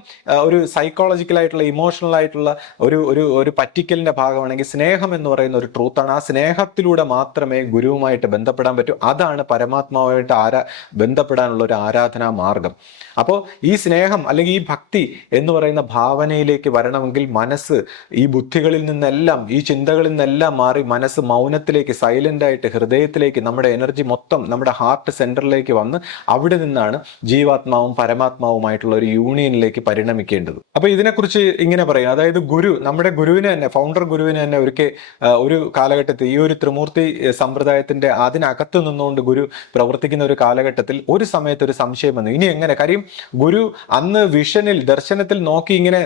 ഒരു സൈക്കോളജിക്കലായിട്ടുള്ള ഇമോഷണൽ ആയിട്ടുള്ള ഒരു ഒരു ഒരു പറ്റിക്കലിന്റെ ഭാഗമാണെങ്കിൽ സ്നേഹം എന്ന് പറയുന്ന ഒരു ട്രൂത്താണ്. ആ സ്നേഹത്തിലൂടെ മാത്രമേ ഗുരുവുമായിട്ട് ബന്ധപ്പെടാൻ പറ്റൂ. അതാണ് പരമാത്മാവുമായിട്ട് ബന്ധപ്പെടാനുള്ള ഒരു ആരാധനാ മാർഗം. അപ്പോൾ ഈ സ്നേഹം അല്ലെങ്കിൽ ഈ ഭക്തി എന്ന് പറയുന്ന ഭാവനയിലേക്ക് വരണമെങ്കിൽ മനസ്സ് ഈ ബുദ്ധികളിൽ നിന്നെല്ലാം, ഈ ചിന്തകളിൽ നിന്നെല്ലാം മാറി മനസ്സ് മൗനത്തിലേക്ക്, സൈലന്റ് ആയിട്ട് ഹൃദയത്തിലേക്ക്, നമ്മുടെ എനർജി മൊത്തം നമ്മുടെ ഹാർട്ട് സെന്ററിലേക്ക് വന്ന് അവിടെ നിന്നാണ് ജീവാത്മാവും പരമാത്മാവുമായിട്ടുള്ള ഒരു യൂണിയനിലേക്ക് പരിണമിക്കേണ്ടത്. അപ്പൊ ഇതിനെക്കുറിച്ച് ഇങ്ങനെ പറയും, അതായത് ഗുരു, നമ്മുടെ ഗുരുവിനെ തന്നെ, ഫൗണ്ടർ ഗുരുവിനെ തന്നെ ഒരു കാലഘട്ടത്തിൽ ഈ ഒരു ത്രിമൂർത്തി സമ്പ്രദായത്തിന്റെ അതിനകത്ത് നിന്നുകൊണ്ട് ഗുരു പ്രവർത്തിക്കുന്ന ഒരു കാലഘട്ടത്തിൽ ഒരു സമയത്ത് ഒരു സംശയം വന്നു, ഇനി എങ്ങനെ? കാര്യം ഗുരു അന്ന് വിഷനിൽ, ദർശനത്തിൽ നോക്കി ഇങ്ങനെ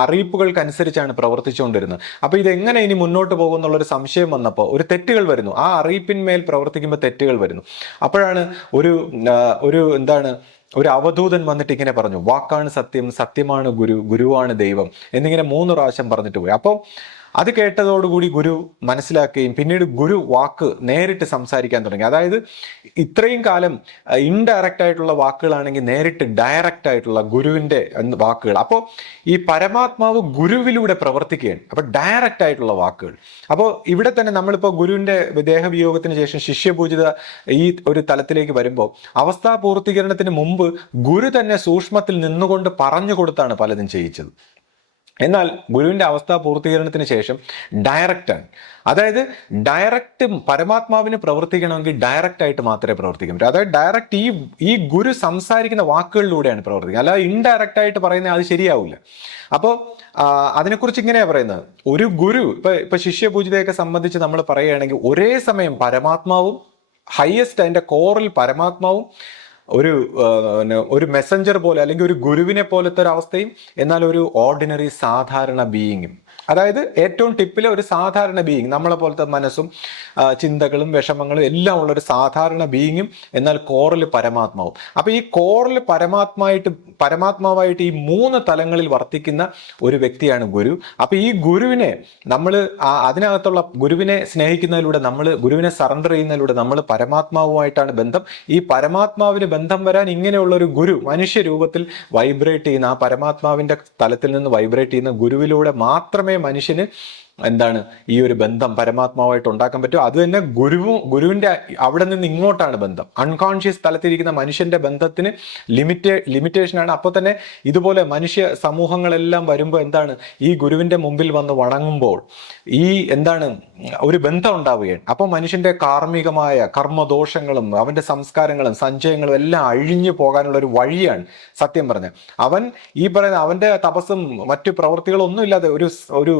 അറിയിപ്പുകൾക്കനുസരിച്ചാണ് പ്രവർത്തിച്ചുകൊണ്ടിരുന്നത്. അപ്പൊ ഇതെങ്ങനെ ഇനി മുന്നോട്ട് പോകുന്നുള്ളൊരു സംശയം വന്നപ്പോൾ ഒരു തെറ്റുകൾ വരുന്നു, ആ അറിയിപ്പിന്മേൽ പ്രവർത്തിക്കുമ്പോൾ തെറ്റുകൾ വരുന്നു. അപ്പോഴാണ് ഒരു അവധൂതൻ വന്നിട്ട് ഇങ്ങനെ പറഞ്ഞു, വാക്കാണ് സത്യം, സത്യമാണ് ഗുരു, ഗുരുവാണ് ദൈവം എന്നിങ്ങനെ 3 പ്രാവശ്യം പറഞ്ഞിട്ട് പോയി. അപ്പോൾ അത് കേട്ടതോടുകൂടി ഗുരു മനസ്സിലാക്കുകയും പിന്നീട് ഗുരു വാക്ക് നേരിട്ട് സംസാരിക്കാൻ തുടങ്ങി. അതായത് ഇത്രയും കാലം ഇൻഡയറക്റ്റ് ആയിട്ടുള്ള വാക്കുകളാണെങ്കിൽ നേരിട്ട് ഡയറക്റ്റ് ആയിട്ടുള്ള ഗുരുവിൻ്റെ വാക്കുകൾ. അപ്പോൾ ഈ പരമാത്മാവ് ഗുരുവിലൂടെ പ്രവർത്തിക്കുകയാണ്. അപ്പോൾ ഡയറക്റ്റ് ആയിട്ടുള്ള വാക്കുകൾ. അപ്പോൾ ഇവിടെ തന്നെ നമ്മളിപ്പോൾ ഗുരുവിൻ്റെ ദേഹവിയോഗത്തിന് ശേഷം ശിഷ്യപൂജിത ഈ ഒരു തലത്തിലേക്ക് വരുമ്പോൾ അവസ്ഥാപൂർത്തീകരണത്തിന് മുമ്പ് ഗുരു തന്നെ സൂക്ഷ്മത്തിൽ നിന്നുകൊണ്ട് പറഞ്ഞു കൊടുത്താണ് പലതും ചെയ്യിച്ചത്. എന്നാൽ ഗുരുവിൻ്റെ അവസ്ഥാ പൂർത്തീകരണത്തിന് ശേഷം ഡയറക്റ്റാണ്. അതായത് ഡയറക്റ്റ് പരമാത്മാവിന് പ്രവർത്തിക്കണമെങ്കിൽ ഡയറക്റ്റ് ആയിട്ട് മാത്രമേ പ്രവർത്തിക്കാൻ പറ്റൂ. അതായത് ഡയറക്റ്റ് ഈ ഗുരു സംസാരിക്കുന്ന വാക്കുകളിലൂടെയാണ് പ്രവർത്തിക്കുക, അല്ലാതെ ഇൻഡയറക്റ്റ് ആയിട്ട് പറയുന്നത് അത് ശരിയാവില്ല. അപ്പോൾ അതിനെക്കുറിച്ച് ഇങ്ങനെയാണ് പറയുന്നത്, ഒരു ഗുരു ഇപ്പൊ ശിഷ്യപൂജിതയൊക്കെ സംബന്ധിച്ച് നമ്മൾ പറയുകയാണെങ്കിൽ ഒരേ സമയം പരമാത്മാവും, ഹയസ്റ്റ് അതിൻ്റെ കോറിൽ പരമാത്മാവും, ഒരു മെസ്സഞ്ചർ പോലെ അല്ലെങ്കിൽ ഒരു ഗുരുവിനെ പോലത്തെ ഒരു അവസ്ഥയും, എന്നാൽ ഒരു ഓർഡിനറി സാധാരണ ബീയിങ്ങും. അതായത് ഏറ്റവും ടിപ്പിലെ ഒരു സാധാരണ ബീയിങ്, നമ്മളെ പോലത്തെ മനസ്സും ചിന്തകളും വിഷമങ്ങളും എല്ലാം ഉള്ള ഒരു സാധാരണ ബീയിങ്ങും, എന്നാൽ കോറിൽ പരമാത്മാവും. അപ്പൊ ഈ കോറിൽ പരമാത്മാവായിട്ട് ഈ 3 തലങ്ങളിൽ വർത്തിക്കുന്ന ഒരു വ്യക്തിയാണ് ഗുരു. അപ്പൊ ഈ ഗുരുവിനെ നമ്മൾ അതിനകത്തുള്ള ഗുരുവിനെ സ്നേഹിക്കുന്നതിലൂടെ, ഗുരുവിനെ സറണ്ടർ ചെയ്യുന്നതിലൂടെ നമ്മൾ പരമാത്മാവുമായിട്ടാണ് ബന്ധം. ഈ പരമാത്മാവിന് ബന്ധം വരാൻ ഇങ്ങനെയുള്ള ഒരു ഗുരു മനുഷ്യ രൂപത്തിൽ വൈബ്രേറ്റ് ചെയ്യുന്ന, ആ പരമാത്മാവിന്റെ തലത്തിൽ നിന്ന് വൈബ്രേറ്റ് ചെയ്യുന്ന ഗുരുവിലൂടെ മാത്രമേ മനുഷ്യന് ഈ ഒരു ബന്ധം പരമാത്മാവായിട്ട് ഉണ്ടാക്കാൻ പറ്റും. അത് തന്നെ ഗുരുവിന്റെ അവിടെ നിന്ന് ഇങ്ങോട്ടാണ് ബന്ധം. അൺകോൺഷ്യസ് തലത്തിരിക്കുന്ന മനുഷ്യന്റെ ബന്ധത്തിന് ലിമിറ്റേഷനാണ്. അപ്പോൾ തന്നെ ഇതുപോലെ മനുഷ്യ സമൂഹങ്ങളെല്ലാം വരുമ്പോൾ ഈ ഗുരുവിന്റെ മുമ്പിൽ വന്ന് വണങ്ങുമ്പോൾ ഒരു ബന്ധം ഉണ്ടാവുകയാണ്. അപ്പോൾ മനുഷ്യന്റെ കാർമ്മികമായ കർമ്മദോഷങ്ങളും അവന്റെ സംസ്കാരങ്ങളും സഞ്ചയങ്ങളും എല്ലാം അഴിഞ്ഞു പോകാനുള്ള ഒരു വഴിയാണ് സത്യം പറഞ്ഞ. അവൻ ഈ പറയുന്ന അവന്റെ തപസ്സും മറ്റു പ്രവൃത്തികളൊന്നും ഇല്ലാതെ ഒരു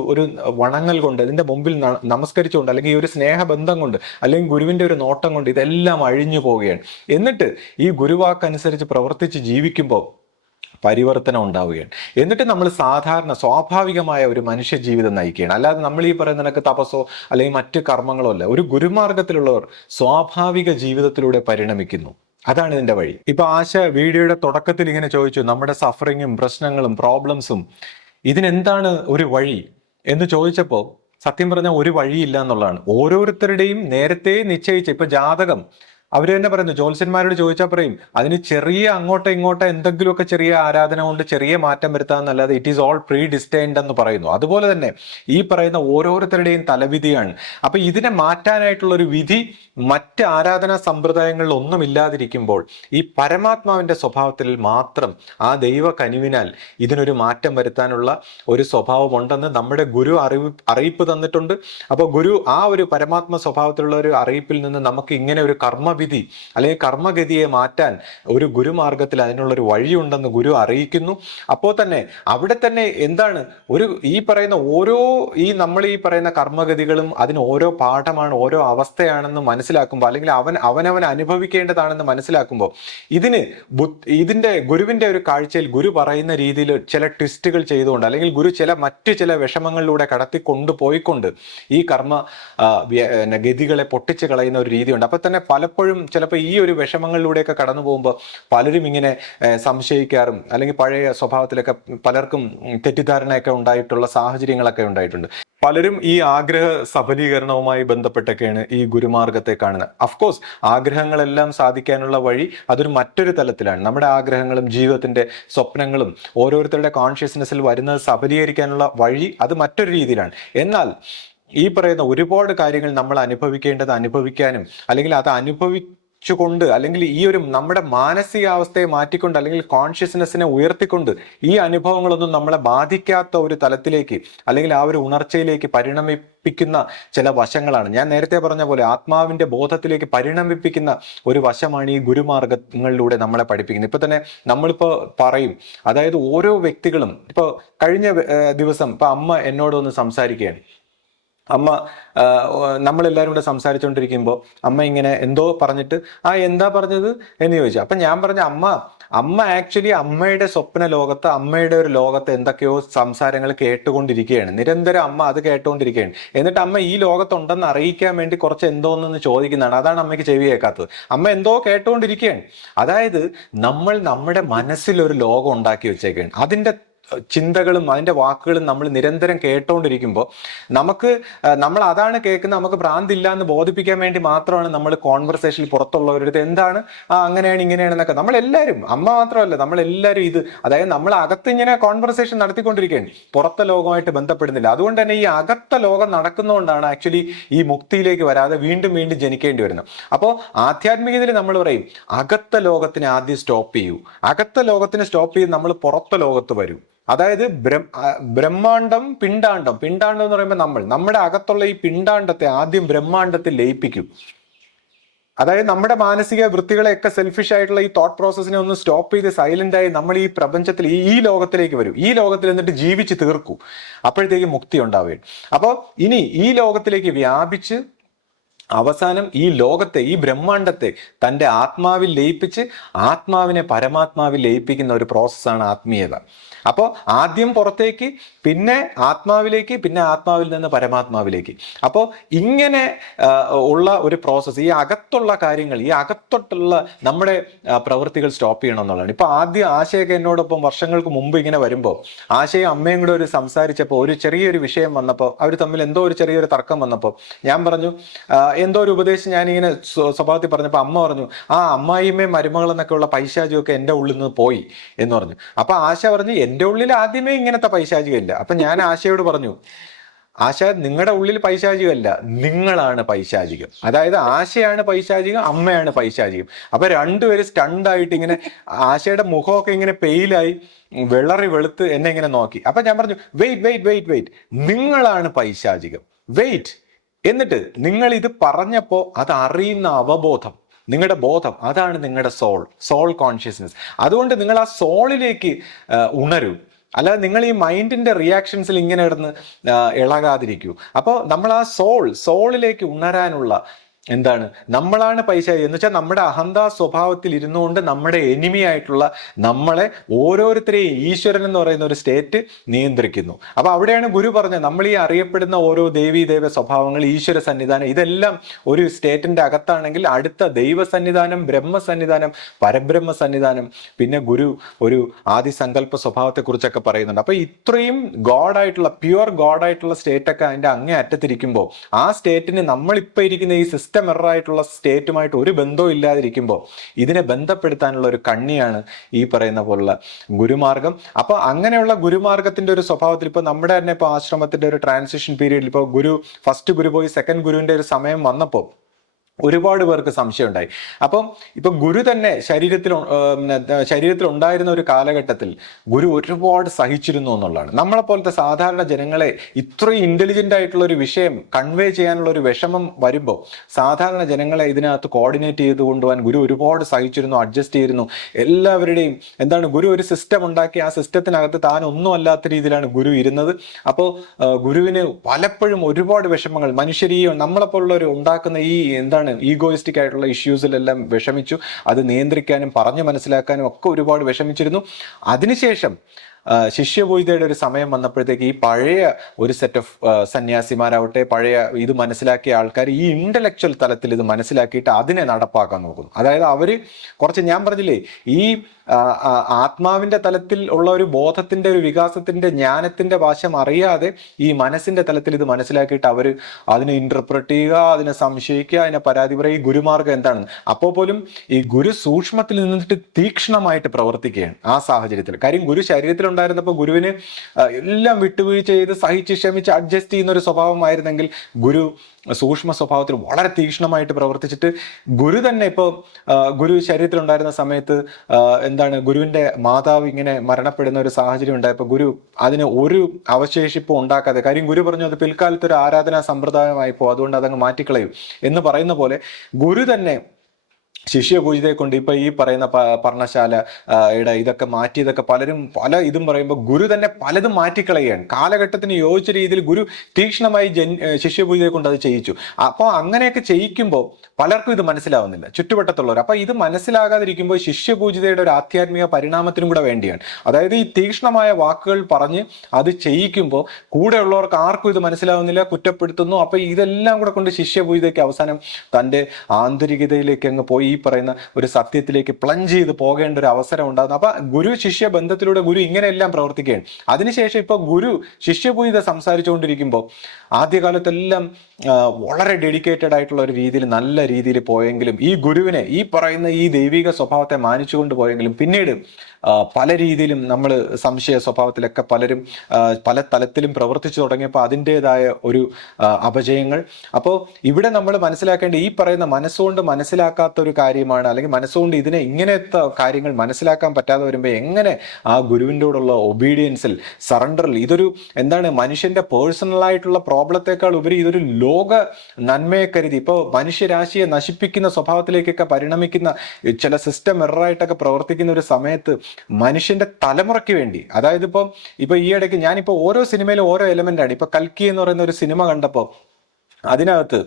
വണങ്ങൽ കൊണ്ട്, ഇതിന്റെ മുമ്പിൽ നമസ്കരിച്ചുകൊണ്ട്, അല്ലെങ്കിൽ ഈ ഒരു സ്നേഹബന്ധം കൊണ്ട്, അല്ലെങ്കിൽ ഗുരുവിന്റെ ഒരു നോട്ടം കൊണ്ട് ഇതെല്ലാം അഴിഞ്ഞു പോവുകയാണ്. എന്നിട്ട് ഈ ഗുരുവാക്കനുസരിച്ച് പ്രവർത്തിച്ച് ജീവിക്കുമ്പോൾ പരിവർത്തനം ഉണ്ടാവുകയാണ്. എന്നിട്ട് നമ്മൾ സ്വാഭാവികമായ ഒരു മനുഷ്യ ജീവിതം നയിക്കുകയാണ്. അല്ലാതെ നമ്മൾ ഈ പറയുന്ന നിനക്ക് തപസ്സോ അല്ലെങ്കിൽ മറ്റ് കർമ്മങ്ങളോ അല്ല. ഒരു ഗുരുമാർഗത്തിലുള്ളവർ സ്വാഭാവിക ജീവിതത്തിലൂടെ പരിണമിക്കുന്നു. അതാണ് ഇതിന്റെ വഴി. ഇപ്പൊ ആശ വീഡിയോയുടെ തുടക്കത്തിൽ ഇങ്ങനെ ചോദിച്ചു, നമ്മുടെ സഫറിങ്ങും പ്രശ്നങ്ങളും പ്രോബ്ലംസും ഇതിനെന്താണ് ഒരു വഴി എന്ന് ചോദിച്ചപ്പോൾ സത്യം പറഞ്ഞാൽ ഒരു വഴിയില്ല എന്നുള്ളതാണ്. ഓരോരുത്തരുടെയും നേരത്തെ നിശ്ചയിച്ച, ഇപ്പൊ ജാതകം അവർ തന്നെ പറയുന്നു, ജ്യോത്സ്യന്മാരോട് ചോദിച്ചാൽ പറയും അതിന് ചെറിയ അങ്ങോട്ടോ ഇങ്ങോട്ടോ എന്തെങ്കിലുമൊക്കെ ചെറിയ ആരാധന കൊണ്ട് ചെറിയ മാറ്റം വരുത്താമെന്നല്ലാതെ it is all pre destined എന്ന് പറയുന്നു. അതുപോലെ തന്നെ ഈ പറയുന്ന ഓരോരുത്തരുടെയും തലവിധിയാണ്. അപ്പൊ ഇതിനെ മാറ്റാനായിട്ടുള്ള ഒരു വിധി മറ്റ് ആരാധനാ സമ്പ്രദായങ്ങളിൽ ഒന്നും ഇല്ലാതിരിക്കുമ്പോൾ ഈ പരമാത്മാവിന്റെ സ്വഭാവത്തിൽ മാത്രം, ആ ദൈവ കനിവിനാൽ ഇതിനൊരു മാറ്റം വരുത്താനുള്ള ഒരു സ്വഭാവമുണ്ടെന്ന് നമ്മുടെ ഗുരു അറിയിപ്പ് തന്നിട്ടുണ്ട്. അപ്പോൾ ഗുരു ആ ഒരു പരമാത്മ സ്വഭാവത്തിലുള്ള ഒരു അറിയിപ്പിൽ നിന്ന് നമുക്ക് ഇങ്ങനെ ഒരു കർമ്മവിധി അല്ലെങ്കിൽ കർമ്മഗതിയെ മാറ്റാൻ ഒരു ഗുരുമാർഗത്തിൽ അതിനുള്ളൊരു വഴിയുണ്ടെന്ന് ഗുരു അറിയിക്കുന്നു. അപ്പോൾ തന്നെ അവിടെ തന്നെ ഈ പറയുന്ന നമ്മൾ ഈ പറയുന്ന കർമ്മഗതികളും അതിന് ഓരോ പാഠമാണ്, ഓരോ അവസ്ഥയാണെന്ന് മനസ്സിലാക്കുമ്പോൾ, അല്ലെങ്കിൽ അവനവൻ അനുഭവിക്കേണ്ടതാണെന്ന് മനസ്സിലാക്കുമ്പോൾ ഇതിന്റെ ഗുരുവിന്റെ ഒരു കാഴ്ചയിൽ ഗുരു പറയുന്ന രീതിയിൽ ചില ട്വിസ്റ്റുകൾ ചെയ്തുകൊണ്ട്, അല്ലെങ്കിൽ ഗുരു മറ്റു ചില വിഷമങ്ങളിലൂടെ കടത്തി കൊണ്ടുപോയിക്കൊണ്ട് ഈ കർമ്മ ഗതികളെ പൊട്ടിച്ചു കളയുന്ന ഒരു രീതിയുണ്ട്. അപ്പൊ തന്നെ പലപ്പോഴും പലപ്പോഴും ചിലപ്പോൾ ഈ ഒരു വിഷമങ്ങളിലൂടെയൊക്കെ കടന്നു പോകുമ്പോൾ പലരും ഇങ്ങനെ സംശയിക്കാറും അല്ലെങ്കിൽ പഴയ സ്വഭാവത്തിലൊക്കെ പലർക്കും തെറ്റിദ്ധാരണയൊക്കെ ഉണ്ടായിട്ടുള്ള സാഹചര്യങ്ങളൊക്കെ ഉണ്ടായിട്ടുണ്ട്. പലരും ഈ ആഗ്രഹ സഫലീകരണവുമായി ബന്ധപ്പെട്ടൊക്കെയാണ് ഈ ഗുരുമാർഗത്തെ കാണുന്നത്. അഫ്കോഴ്സ് ആഗ്രഹങ്ങളെല്ലാം സാധിക്കാനുള്ള വഴി അതൊരു മറ്റൊരു തലത്തിലാണ്. നമ്മുടെ ആഗ്രഹങ്ങളും ജീവിതത്തിന്റെ സ്വപ്നങ്ങളും ഓരോരുത്തരുടെ കോൺഷ്യസ്നെസ്സിൽ വരുന്നത് സഫലീകരിക്കാനുള്ള വഴി അത് മറ്റൊരു രീതിയിലാണ്. എന്നാൽ ഈ പറയുന്ന ഒരുപാട് കാര്യങ്ങൾ നമ്മൾ അനുഭവിക്കാനും അല്ലെങ്കിൽ അത് കൊണ്ട് അല്ലെങ്കിൽ ഈ ഒരു നമ്മുടെ മാനസികാവസ്ഥയെ മാറ്റിക്കൊണ്ട് അല്ലെങ്കിൽ കോൺഷ്യസ്നെസ്സിനെ ഉയർത്തിക്കൊണ്ട് ഈ അനുഭവങ്ങളൊന്നും നമ്മളെ ബാധിക്കാത്ത ഒരു തലത്തിലേക്ക് അല്ലെങ്കിൽ ആ ഒരു ഉണർച്ചയിലേക്ക് പരിണമിപ്പിക്കുന്ന ചില വശങ്ങളാണ്. ഞാൻ നേരത്തെ പറഞ്ഞ പോലെ ആത്മാവിന്റെ ബോധത്തിലേക്ക് പരിണമിപ്പിക്കുന്ന ഒരു വശമാണ് ഈ ഗുരുമാർഗങ്ങളിലൂടെ നമ്മളെ പഠിപ്പിക്കുന്നത്. ഇപ്പൊ തന്നെ നമ്മളിപ്പോ പറയും, അതായത് ഓരോ വ്യക്തികളും ഇപ്പൊ കഴിഞ്ഞ ദിവസം ഇപ്പൊ അമ്മ എന്നോടൊന്ന് സംസാരിക്കുകയാണ്. അമ്മ നമ്മളെല്ലാവരും കൂടെ സംസാരിച്ചുകൊണ്ടിരിക്കുമ്പോൾ അമ്മ ഇങ്ങനെ എന്തോ പറഞ്ഞിട്ട് എന്താ പറഞ്ഞത് എന്ന് ചോദിച്ചു. അപ്പൊ ഞാൻ പറഞ്ഞ അമ്മ ആക്ച്വലി അമ്മയുടെ സ്വപ്ന ലോകത്ത് അമ്മയുടെ ഒരു ലോകത്ത് എന്തൊക്കെയോ സംസാരങ്ങൾ കേട്ടുകൊണ്ടിരിക്കുകയാണ്. നിരന്തരം അമ്മ അത് കേട്ടുകൊണ്ടിരിക്കുകയാണ്. എന്നിട്ട് അമ്മ ഈ ലോകത്തുണ്ടെന്ന് അറിയിക്കാൻ വേണ്ടി കുറച്ച് എന്തോന്നെന്ന് ചോദിക്കുന്നതാണ്. അതാണ് അമ്മയ്ക്ക് ചെവി കേൾക്കാത്തത്. അമ്മ എന്തോ കേട്ടുകൊണ്ടിരിക്കുകയാണ്. അതായത് നമ്മൾ നമ്മുടെ മനസ്സിലൊരു ലോകം ഉണ്ടാക്കി വെച്ചേക്കാണ്. അതിൻ്റെ ചിന്തകളും അതിൻ്റെ വാക്കുകളും നമ്മൾ നിരന്തരം കേട്ടോണ്ടിരിക്കുമ്പോൾ നമ്മൾ അതാണ് കേൾക്കുന്നത്. നമുക്ക് ഭ്രാന്തില്ല എന്ന് ബോധിപ്പിക്കാൻ വേണ്ടി മാത്രമാണ് നമ്മൾ കോൺവെർസേഷനിൽ പുറത്തുള്ളവരുടെ എന്താണ് അങ്ങനെയാണ് ഇങ്ങനെയാണെന്നൊക്കെ നമ്മളെല്ലാവരും, അമ്മ മാത്രമല്ല നമ്മളെല്ലാവരും അതായത് നമ്മൾ അകത്ത് ഇങ്ങനെ കോൺവെർസേഷൻ നടത്തിക്കൊണ്ടിരിക്കുകയാണ്, പുറത്തെ ലോകമായിട്ട് ബന്ധപ്പെടുന്നില്ല. അതുകൊണ്ട് തന്നെ ഈ അകത്ത ലോകം നടക്കുന്നതുകൊണ്ടാണ് ആക്ച്വലി ഈ മുക്തിയിലേക്ക് വരാതെ വീണ്ടും വീണ്ടും ജനിക്കേണ്ടി വരുന്നത്. അപ്പോൾ ആധ്യാത്മികതയിൽ നമ്മൾ പറയും അകത്ത ലോകത്തിനെ ആദ്യം സ്റ്റോപ്പ് ചെയ്യൂ. അകത്ത ലോകത്തിന് സ്റ്റോപ്പ് ചെയ്ത് നമ്മൾ പുറത്തെ ലോകത്ത് വരൂ. അതായത് ബ്രഹ്മാണ്ടം പിണ്ടാണ്ടം എന്ന് പറയുമ്പോൾ നമ്മുടെ അകത്തുള്ള ഈ പിണ്ടാണ്ടത്തെ ആദ്യം ബ്രഹ്മാണ്ടത്തിൽ ലയിപ്പിക്കും. അതായത് നമ്മുടെ മാനസിക വൃത്തികളെയൊക്കെ സെൽഫിഷ് ആയിട്ടുള്ള ഈ തോട്ട് പ്രോസസ്സിനെ ഒന്ന് സ്റ്റോപ്പ് ചെയ്ത് സൈലന്റ് ആയി നമ്മൾ ഈ പ്രപഞ്ചത്തിൽ ഈ ലോകത്തിലേക്ക് വരും. ഈ ലോകത്തിൽ എന്നിട്ട് ജീവിച്ച് തീർക്കൂ. അപ്പോഴത്തേക്ക് മുക്തി ഉണ്ടാവുകയും. അപ്പോൾ ഇനി ഈ ലോകത്തിലേക്ക് വ്യാപിച്ച് അവസാനം ഈ ലോകത്തെ, ഈ ബ്രഹ്മാണ്ടത്തെ തൻ്റെ ആത്മാവിൽ ലയിപ്പിച്ച് ആത്മാവിനെ പരമാത്മാവിൽ ലയിപ്പിക്കുന്ന ഒരു പ്രോസസ്സാണ് ആത്മീയത. അപ്പോൾ ആദ്യം പുറത്തേക്ക്, പിന്നെ ആത്മാവിലേക്ക്, പിന്നെ ആത്മാവിൽ നിന്ന് പരമാത്മാവിലേക്ക്. അപ്പോൾ ഇങ്ങനെ ഉള്ള ഒരു പ്രോസസ്സ്, ഈ അകത്തുള്ള കാര്യങ്ങൾ, ഈ അകത്തോട്ടുള്ള നമ്മുടെ പ്രവൃത്തികൾ സ്റ്റോപ്പ് ചെയ്യണം എന്നുള്ളതാണ്. ഇപ്പൊ ആദ്യം ആശയൊക്കെ എന്നോടൊപ്പം വർഷങ്ങൾക്ക് മുമ്പ് ഇങ്ങനെ വരുമ്പോൾ ആശയും അമ്മയും കൂടെ ഒരു സംസാരിച്ചപ്പോൾ ഒരു ചെറിയൊരു വിഷയം വന്നപ്പോൾ അവർ തമ്മിൽ എന്തോ ഒരു ചെറിയൊരു തർക്കം വന്നപ്പോൾ ഞാൻ പറഞ്ഞു, എന്തോ ഒരു ഉപദേശം ഞാനിങ്ങനെ സ്വഭാവത്തിൽ പറഞ്ഞപ്പോൾ അമ്മ പറഞ്ഞു, അമ്മായിമ്മയും മരുമകളെന്നൊക്കെ ഉള്ള പൈശാചികമൊക്കെ എൻ്റെ ഉള്ളിൽ നിന്ന് പോയി എന്ന് പറഞ്ഞു. അപ്പൊ ആശ പറഞ്ഞു, എൻ്റെ ഉള്ളിൽ ആദ്യമേ ഇങ്ങനത്തെ പൈശാചികമില്ല. അപ്പൊ ഞാൻ ആശയോട് പറഞ്ഞു, ആശ, നിങ്ങളുടെ ഉള്ളിൽ പൈശാചികമല്ല, നിങ്ങളാണ് പൈശാചികം. അതായത് ആശയാണ് പൈശാചികം, അമ്മയാണ് പൈശാചികം. അപ്പൊ രണ്ടുപേരും സ്റ്റണ്ടായിട്ട് ഇങ്ങനെ ആശയുടെ മുഖമൊക്കെ ഇങ്ങനെ പെയിലായി വെള്ളറി വെളുത്ത് എന്നെ ഇങ്ങനെ നോക്കി. അപ്പൊ ഞാൻ പറഞ്ഞു, വെയിറ്റ്, നിങ്ങളാണ് പൈശാചികം, വെയിറ്റ്. എന്നിട്ട് നിങ്ങൾ ഇത് പറഞ്ഞപ്പോ അത് അറിയുന്ന അവബോധം, നിങ്ങളുടെ ബോധം, അതാണ് നിങ്ങളുടെ സോൾ കോൺഷ്യസ്നെസ്. അതുകൊണ്ട് നിങ്ങൾ ആ സോളിലേക്ക് ഉണരൂ. അല്ലാതെ നിങ്ങൾ ഈ മൈൻഡിന്റെ റിയാക്ഷൻസിൽ ഇങ്ങനെ ഇടന്ന് ഇളകാതിരിക്കൂ. അപ്പോൾ നമ്മൾ ആ സോളിലേക്ക് ഉണരാനുള്ള നമ്മളാണ് പൈശാചി എന്ന് വെച്ചാൽ നമ്മുടെ അഹന്താ സ്വഭാവത്തിൽ ഇരുന്നുകൊണ്ട് നമ്മുടെ എനിമി ആയിട്ടുള്ള നമ്മളെ ഓരോരുത്തരെയും ഈശ്വരൻ എന്ന് പറയുന്ന ഒരു സ്റ്റേറ്റ് നിയന്ത്രിക്കുന്നു. അപ്പൊ അവിടെയാണ് ഗുരു പറഞ്ഞത്, നമ്മൾ ഈ അറിയപ്പെടുന്ന ഓരോ ദേവ സ്വഭാവങ്ങൾ, ഈശ്വര സന്നിധാനം, ഇതെല്ലാം ഒരു സ്റ്റേറ്റിന്റെ അകത്താണെങ്കിൽ അടുത്ത ദൈവ സന്നിധാനം, ബ്രഹ്മസന്നിധാനം, പരബ്രഹ്മ സന്നിധാനം, പിന്നെ ഗുരു ഒരു ആദിസങ്കല്പ സ്വഭാവത്തെ കുറിച്ചൊക്കെ പറയുന്നുണ്ട്. അപ്പൊ ഇത്രയും ഗോഡായിട്ടുള്ള പ്യുവർ ഗോഡായിട്ടുള്ള സ്റ്റേറ്റൊക്കെ അതിന്റെ അങ്ങേ അറ്റത്തിരിക്കുമ്പോൾ ആ സ്റ്റേറ്റിന് നമ്മളിപ്പോൾ ഇരിക്കുന്ന ഈ സിസ്റ്റം എററായിട്ടുള്ള സ്റ്റേറ്റുമായിട്ട് ഒരു ബന്ധവും ഇല്ലാതിരിക്കുമ്പോൾ ഇതിനെ ബന്ധപ്പെടുത്താനുള്ള ഒരു കണ്ണിയാണ് ഈ പറയുന്ന പോലുള്ള ഗുരുമാർഗം. അപ്പോൾ അങ്ങനെയുള്ള ഗുരുമാർഗത്തിന്റെ ഒരു സ്വഭാവത്തിൽ ഇപ്പോൾ നമ്മുടെ തന്നെ ഇപ്പോൾ ആശ്രമത്തിന്റെ ഒരു ട്രാൻസിഷൻ പീരീഡിൽ ഇപ്പോൾ ഫസ്റ്റ് ഗുരു പോയി സെക്കൻഡ് ഗുരുവിന്റെ ഒരു സമയം വന്നപ്പോൾ ഒരുപാട് പേർക്ക് സംശയം ഉണ്ടായി. അപ്പം ഇപ്പൊ ഗുരു തന്നെ ശരീരത്തിൽ ഉണ്ടായിരുന്ന ഒരു കാലഘട്ടത്തിൽ ഗുരു ഒരുപാട് സഹിച്ചിരുന്നു എന്നുള്ളതാണ്. നമ്മളെപ്പോലത്തെ സാധാരണ ജനങ്ങളെ ഇത്രയും ഇന്റലിജന്റ് ആയിട്ടുള്ള ഒരു വിഷയം കൺവേ ചെയ്യാനുള്ള ഒരു വിഷമം വരുമ്പോൾ സാധാരണ ജനങ്ങളെ ഇതിനകത്ത് കോർഡിനേറ്റ് ചെയ്ത് കൊണ്ടുപോകാൻ ഗുരു ഒരുപാട് സഹിച്ചിരുന്നു, അഡ്ജസ്റ്റ് ചെയ്തിരുന്നു. എല്ലാവരുടെയും ഗുരു ഒരു സിസ്റ്റം ഉണ്ടാക്കി ആ സിസ്റ്റത്തിനകത്ത് താൻ ഒന്നും അല്ലാത്ത രീതിയിലാണ് ഗുരു ഇരുന്നത്. അപ്പോൾ ഗുരുവിന് പലപ്പോഴും ഒരുപാട് വിഷമങ്ങൾ മനുഷ്യരീയം നമ്മളെപ്പോലുള്ളവർ ഉണ്ടാക്കുന്ന ഈ ഈഗോയിസ്റ്റിക് ആയിട്ടുള്ള ഇഷ്യൂസിലെല്ലാം വിഷമിച്ചു. അത് നിയന്ത്രിക്കാനും പറഞ്ഞു മനസ്സിലാക്കാനും ഒക്കെ ഒരുപാട് വിഷമിച്ചിരുന്നു. അതിനുശേഷം ശിഷ്യപൂജിതയുടെ ഒരു സമയം വന്നപ്പോഴത്തേക്ക് ഈ പഴയ ഒരു സെറ്റ് ഓഫ് സന്യാസിമാരാവട്ടെ, പഴയ ഇത് മനസ്സിലാക്കിയ ആൾക്കാർ ഈ ഇന്റലക്ച്വൽ തലത്തിൽ ഇത് മനസ്സിലാക്കിയിട്ട് അതിനെ നടപ്പാക്കാൻ നോക്കുന്നു. അതായത് അവര് കുറച്ച്, ഞാൻ പറഞ്ഞില്ലേ, ഈ ആത്മാവിന്റെ തലത്തിൽ ഉള്ള ഒരു ബോധത്തിന്റെ ഒരു വികാസത്തിന്റെ ജ്ഞാനത്തിന്റെ വശം അറിയാതെ ഈ മനസ്സിന്റെ തലത്തിൽ ഇത് മനസ്സിലാക്കിയിട്ട് അവർ അതിനെ ഇന്റർപ്രറ്റ് ചെയ്യുക, അതിനെ സംശയിക്കുക, അതിനെ പരാതി പറയുക. ഈ ഗുരുമാർഗം എന്താണ്? അപ്പോൾ പോലും ഈ ഗുരു സൂക്ഷ്മത്തിൽ നിന്നിട്ട് തീക്ഷ്ണമായിട്ട് പ്രവർത്തിക്കുകയാണ് ആ സാഹചര്യത്തിൽ. കാര്യം ഗുരു ശരീരത്തിലുണ്ടായിരുന്നപ്പോൾ ഗുരുവിന് എല്ലാം വിട്ടുവീഴ്ച ചെയ്ത് സഹിച്ച് ക്ഷമിച്ച് അഡ്ജസ്റ്റ് ചെയ്യുന്ന ഒരു സ്വഭാവമായിരുന്നെങ്കിൽ ഗുരു സൂക്ഷ്മ സ്വഭാവത്തിൽ വളരെ തീക്ഷ്ണമായിട്ട് പ്രവർത്തിച്ചിട്ട് ഗുരു തന്നെ ഇപ്പോൾ ഗുരു ശരീരത്തിലുണ്ടായിരുന്ന സമയത്ത് എന്താണ്, ഗുരുവിന്റെ മാതാവ് ഇങ്ങനെ മരണപ്പെടുന്ന ഒരു സാഹചര്യം ഉണ്ടായപ്പോൾ ഗുരു അതിന് ഒരു അവശേഷിപ്പും ഉണ്ടാക്കാതെ, കാര്യം ഗുരു പറഞ്ഞു അത് പിൽക്കാലത്ത് ഒരു ആരാധനാ സമ്പ്രദായമായി പോകും, അതുകൊണ്ട് അതങ്ങ് മാറ്റിക്കളയും എന്ന് പറയുന്ന പോലെ ഗുരു തന്നെ ശിഷ്യപൂജിതയെ കൊണ്ട് ഇപ്പൊ ഈ പറയുന്ന പർണശാല ഇതൊക്കെ മാറ്റിയതൊക്കെ പലരും പല ഇതും പറയുമ്പോൾ ഗുരു തന്നെ പലതും മാറ്റിക്കളയുകയാണ്. കാലഘട്ടത്തിന് യോജിച്ച രീതിയിൽ ഗുരു തീക്ഷ്ണമായി ശിഷ്യപൂജിതയെ കൊണ്ട് അത് ചെയ്യിച്ചു. അപ്പോൾ അങ്ങനെയൊക്കെ ചെയ്യിക്കുമ്പോൾ പലർക്കും ഇത് മനസ്സിലാവുന്നില്ല, ചുറ്റുവട്ടത്തുള്ളവർ. അപ്പൊ ഇത് മനസ്സിലാകാതിരിക്കുമ്പോൾ ശിഷ്യപൂജിതയുടെ ഒരു ആധ്യാത്മിക പരിണാമത്തിനും കൂടെ വേണ്ടിയാണ്. അതായത് ഈ തീക്ഷ്ണമായ വാക്കുകൾ പറഞ്ഞ് അത് ചെയ്യിക്കുമ്പോൾ കൂടെയുള്ളവർക്ക് ആർക്കും ഇത് മനസ്സിലാവുന്നില്ല, കുറ്റപ്പെടുത്തുന്നു. അപ്പൊ ഇതെല്ലാം കൂടെ കൊണ്ട് ശിഷ്യപൂജിതയ്ക്ക് അവസാനം തൻ്റെ ആന്തരികതയിലേക്ക് അങ്ങ് പോയി ഈ പറയുന്ന ഒരു സത്യത്തിലേക്ക് പ്ലഞ്ച് ചെയ്ത് പോകേണ്ട ഒരു അവസരം ഉണ്ടാകുന്നു. അപ്പൊ ഗുരു ശിഷ്യ ബന്ധത്തിലൂടെ ഗുരു ഇങ്ങനെയെല്ലാം പ്രവർത്തിക്കുകയാണ്. അതിനുശേഷം ഇപ്പൊ ഗുരു ശിഷ്യപൂജിത സംസാരിച്ചുകൊണ്ടിരിക്കുമ്പോൾ ആദ്യകാലത്തെല്ലാം വളരെ ഡെഡിക്കേറ്റഡ് ആയിട്ടുള്ള ഒരു രീതിയിൽ നല്ല രീതിയിൽ പോയെങ്കിലും ഈ ഗുരുവിനെ ഈ പറയുന്ന ഈ ദൈവിക സ്വഭാവത്തെ മാനിച്ചുകൊണ്ട് പോയെങ്കിലും പിന്നീട് പല രീതിയിലും നമ്മൾ സംശയ സ്വഭാവത്തിലൊക്കെ പലരും പല തലത്തിലും പ്രവർത്തിച്ചു തുടങ്ങിയപ്പോൾ അതിൻ്റെതായ ഒരു അപജയങ്ങൾ. അപ്പോൾ ഇവിടെ നമ്മൾ മനസ്സിലാക്കേണ്ട ഈ പറയുന്ന മനസ്സുകൊണ്ട് മനസ്സിലാക്കാത്ത ഒരു കാര്യമാണ്, അല്ലെങ്കിൽ മനസ്സുകൊണ്ട് ഇതിനെ ഇങ്ങനത്തെ കാര്യങ്ങൾ മനസ്സിലാക്കാൻ പറ്റാതെ വരുമ്പോൾ എങ്ങനെ ആ ഗുരുവിൻ്റെയോടുള്ള ഒബീഡിയൻസിൽ, സറണ്ടറിൽ, ഇതൊരു എന്താണ് മനുഷ്യന്റെ പേഴ്സണലായിട്ടുള്ള പ്രോബ്ലത്തെക്കാൾ ഉപരി ഇതൊരു ലോക നന്മയെ കരുതി ഇപ്പോൾ മനുഷ്യരാശിയെ നശിപ്പിക്കുന്ന സ്വഭാവത്തിലേക്കൊക്കെ പരിണമിക്കുന്ന ചില സിസ്റ്റം എററായിട്ടൊക്കെ പ്രവർത്തിക്കുന്ന ഒരു സമയത്ത് മനുഷ്യന്റെ തലമുറയ്ക്ക് വേണ്ടി, അതായത് ഇപ്പൊ ഈ ഇടയ്ക്ക് ഞാനിപ്പോ ഓരോ സിനിമയിലും ഓരോ എലമെന്റ് ആണ്. ഇപ്പൊ കൽക്കി എന്ന് പറയുന്ന ഒരു സിനിമ കണ്ടപ്പോൾ അതിനകത്ത്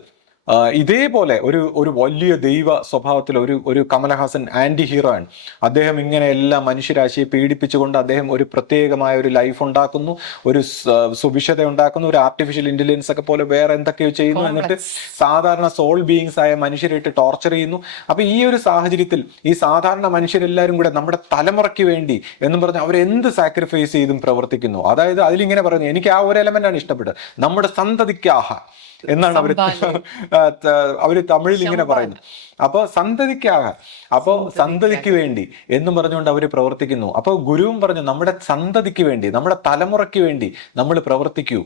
ഇതേപോലെ ഒരു വലിയ ദൈവ സ്വഭാവത്തിൽ ഒരു കമലഹാസൻ ആന്റി ഹീറോ ആണ്. അദ്ദേഹം ഇങ്ങനെ എല്ലാ മനുഷ്യരാശിയെ പീഡിപ്പിച്ചുകൊണ്ട് അദ്ദേഹം ഒരു പ്രത്യേകമായ ഒരു ലൈഫ് ഉണ്ടാക്കുന്നു, ഒരു സുഭിക്ഷത ഉണ്ടാക്കുന്നു, ഒരു ആർട്ടിഫിഷ്യൽ ഇന്റലിജൻസ് ഒക്കെ പോലെ വേറെ എന്തൊക്കെയോ ചെയ്യുന്നു, എന്നിട്ട് സാധാരണ സോൾ ബീയിങ്സ് ആയ മനുഷ്യരായിട്ട് ടോർച്ചർ ചെയ്യുന്നു. അപ്പൊ ഈ ഒരു സാഹചര്യത്തിൽ ഈ സാധാരണ മനുഷ്യരെല്ലാവരും കൂടെ നമ്മുടെ തലമുറയ്ക്ക് വേണ്ടി എന്നും പറഞ്ഞ് അവരെന്ത് സാക്രിഫൈസ് ചെയ്തും പ്രവർത്തിക്കുന്നു. അതായത് അതിലിങ്ങനെ പറയുന്നത്, എനിക്ക് ആ ഒരു എലമെന്റ് ആണ് ഇഷ്ടപ്പെട്ടത്, നമ്മുടെ സന്തതിക്കാഹ എന്നാണ് അവര് തമിഴിൽ ഇങ്ങനെ പറയുന്നത്. അപ്പൊ സന്തതിക്കാക, അപ്പോ സന്തതിക്ക് വേണ്ടി എന്നും പറഞ്ഞുകൊണ്ട് അവര് പ്രവർത്തിക്കുന്നു. അപ്പൊ ഗുരുവും പറഞ്ഞു നമ്മുടെ സന്തതിക്ക് വേണ്ടി, നമ്മുടെ തലമുറയ്ക്ക് വേണ്ടി നമ്മൾ പ്രവർത്തിക്കൂ.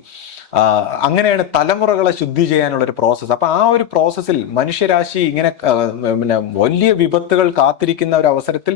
അങ്ങനെയാണ് തലമുറകളെ ശുദ്ധി ചെയ്യാനുള്ള ഒരു പ്രോസസ്സ്. അപ്പൊ ആ ഒരു പ്രോസസ്സിൽ മനുഷ്യരാശി ഇങ്ങനെ വലിയ വിപത്തുകൾ കാത്തിരിക്കുന്ന ഒരു അവസരത്തിൽ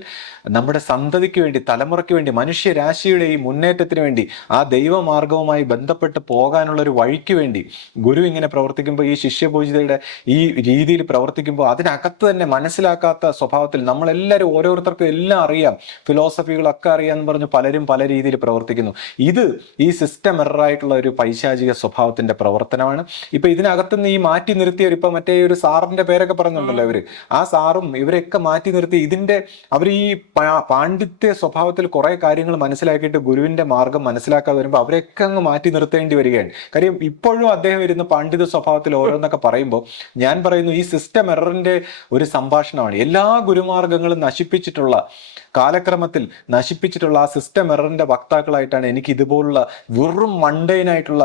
നമ്മുടെ സന്തതിക്ക് വേണ്ടി, തലമുറയ്ക്ക് വേണ്ടി, മനുഷ്യരാശിയുടെ ഈ മുന്നേറ്റത്തിന് വേണ്ടി, ആ ദൈവമാർഗവുമായി ബന്ധപ്പെട്ട് പോകാനുള്ള ഒരു വഴിക്ക് വേണ്ടി ഗുരു ഇങ്ങനെ പ്രവർത്തിക്കുമ്പോൾ, ഈ ശിഷ്യപൂജിതയുടെ ഈ രീതിയിൽ പ്രവർത്തിക്കുമ്പോൾ അതിനകത്ത് തന്നെ മനസ്സിലാക്കാത്ത സ്വഭാവത്തിൽ നമ്മളെല്ലാവരും ഓരോരുത്തർക്കും എല്ലാം അറിയാം, ഫിലോസഫികളൊക്കെ അറിയാമെന്ന് പറഞ്ഞ് പലരും പല രീതിയിൽ പ്രവർത്തിക്കുന്നു. ഇത് ഈ സിസ്റ്റം എററായിട്ടുള്ള ഒരു പൈശാചിക സ്വഭാവത്തിന്റെ പ്രവർത്തനമാണ്. ഇപ്പൊ ഇതിനകത്തുനിന്ന് ഈ മാറ്റി നിർത്തിയവർ, ഇപ്പൊ മറ്റേ ഒരു സാറിന്റെ പേരൊക്കെ പറഞ്ഞുണ്ടല്ലോ ഇവര്, ആ സാറും ഇവരെയൊക്കെ മാറ്റി നിർത്തി അവർ ഈ പാണ്ഡിത്യ സ്വഭാവത്തിൽ കുറെ കാര്യങ്ങൾ മനസ്സിലാക്കിയിട്ട് ഗുരുവിന്റെ മാർഗം മനസ്സിലാക്കാതെ വരുമ്പോൾ അവരെയൊക്കെ അങ്ങ് മാറ്റി നിർത്തേണ്ടി വരികയാണ്. കാര്യം ഇപ്പോഴും അദ്ദേഹം ഇരുന്ന് പാണ്ഡിത്യ സ്വഭാവത്തിൽ ഓരോന്നൊക്കെ പറയുമ്പോൾ ഞാൻ പറയുന്നു ഈ സിസ്റ്റം എററിന്റെ ഒരു സംഭാഷണമാണ്. എല്ലാ ഗുരുമാർഗങ്ങളും നശിപ്പിച്ചിട്ടുള്ള, കാലക്രമത്തിൽ നശിപ്പിച്ചിട്ടുള്ള ആ സിസ്റ്റം എററിന്റെ വക്താക്കളായിട്ടാണ് എനിക്ക് ഇതുപോലുള്ള വെറും മണ്ടൈനായിട്ടുള്ള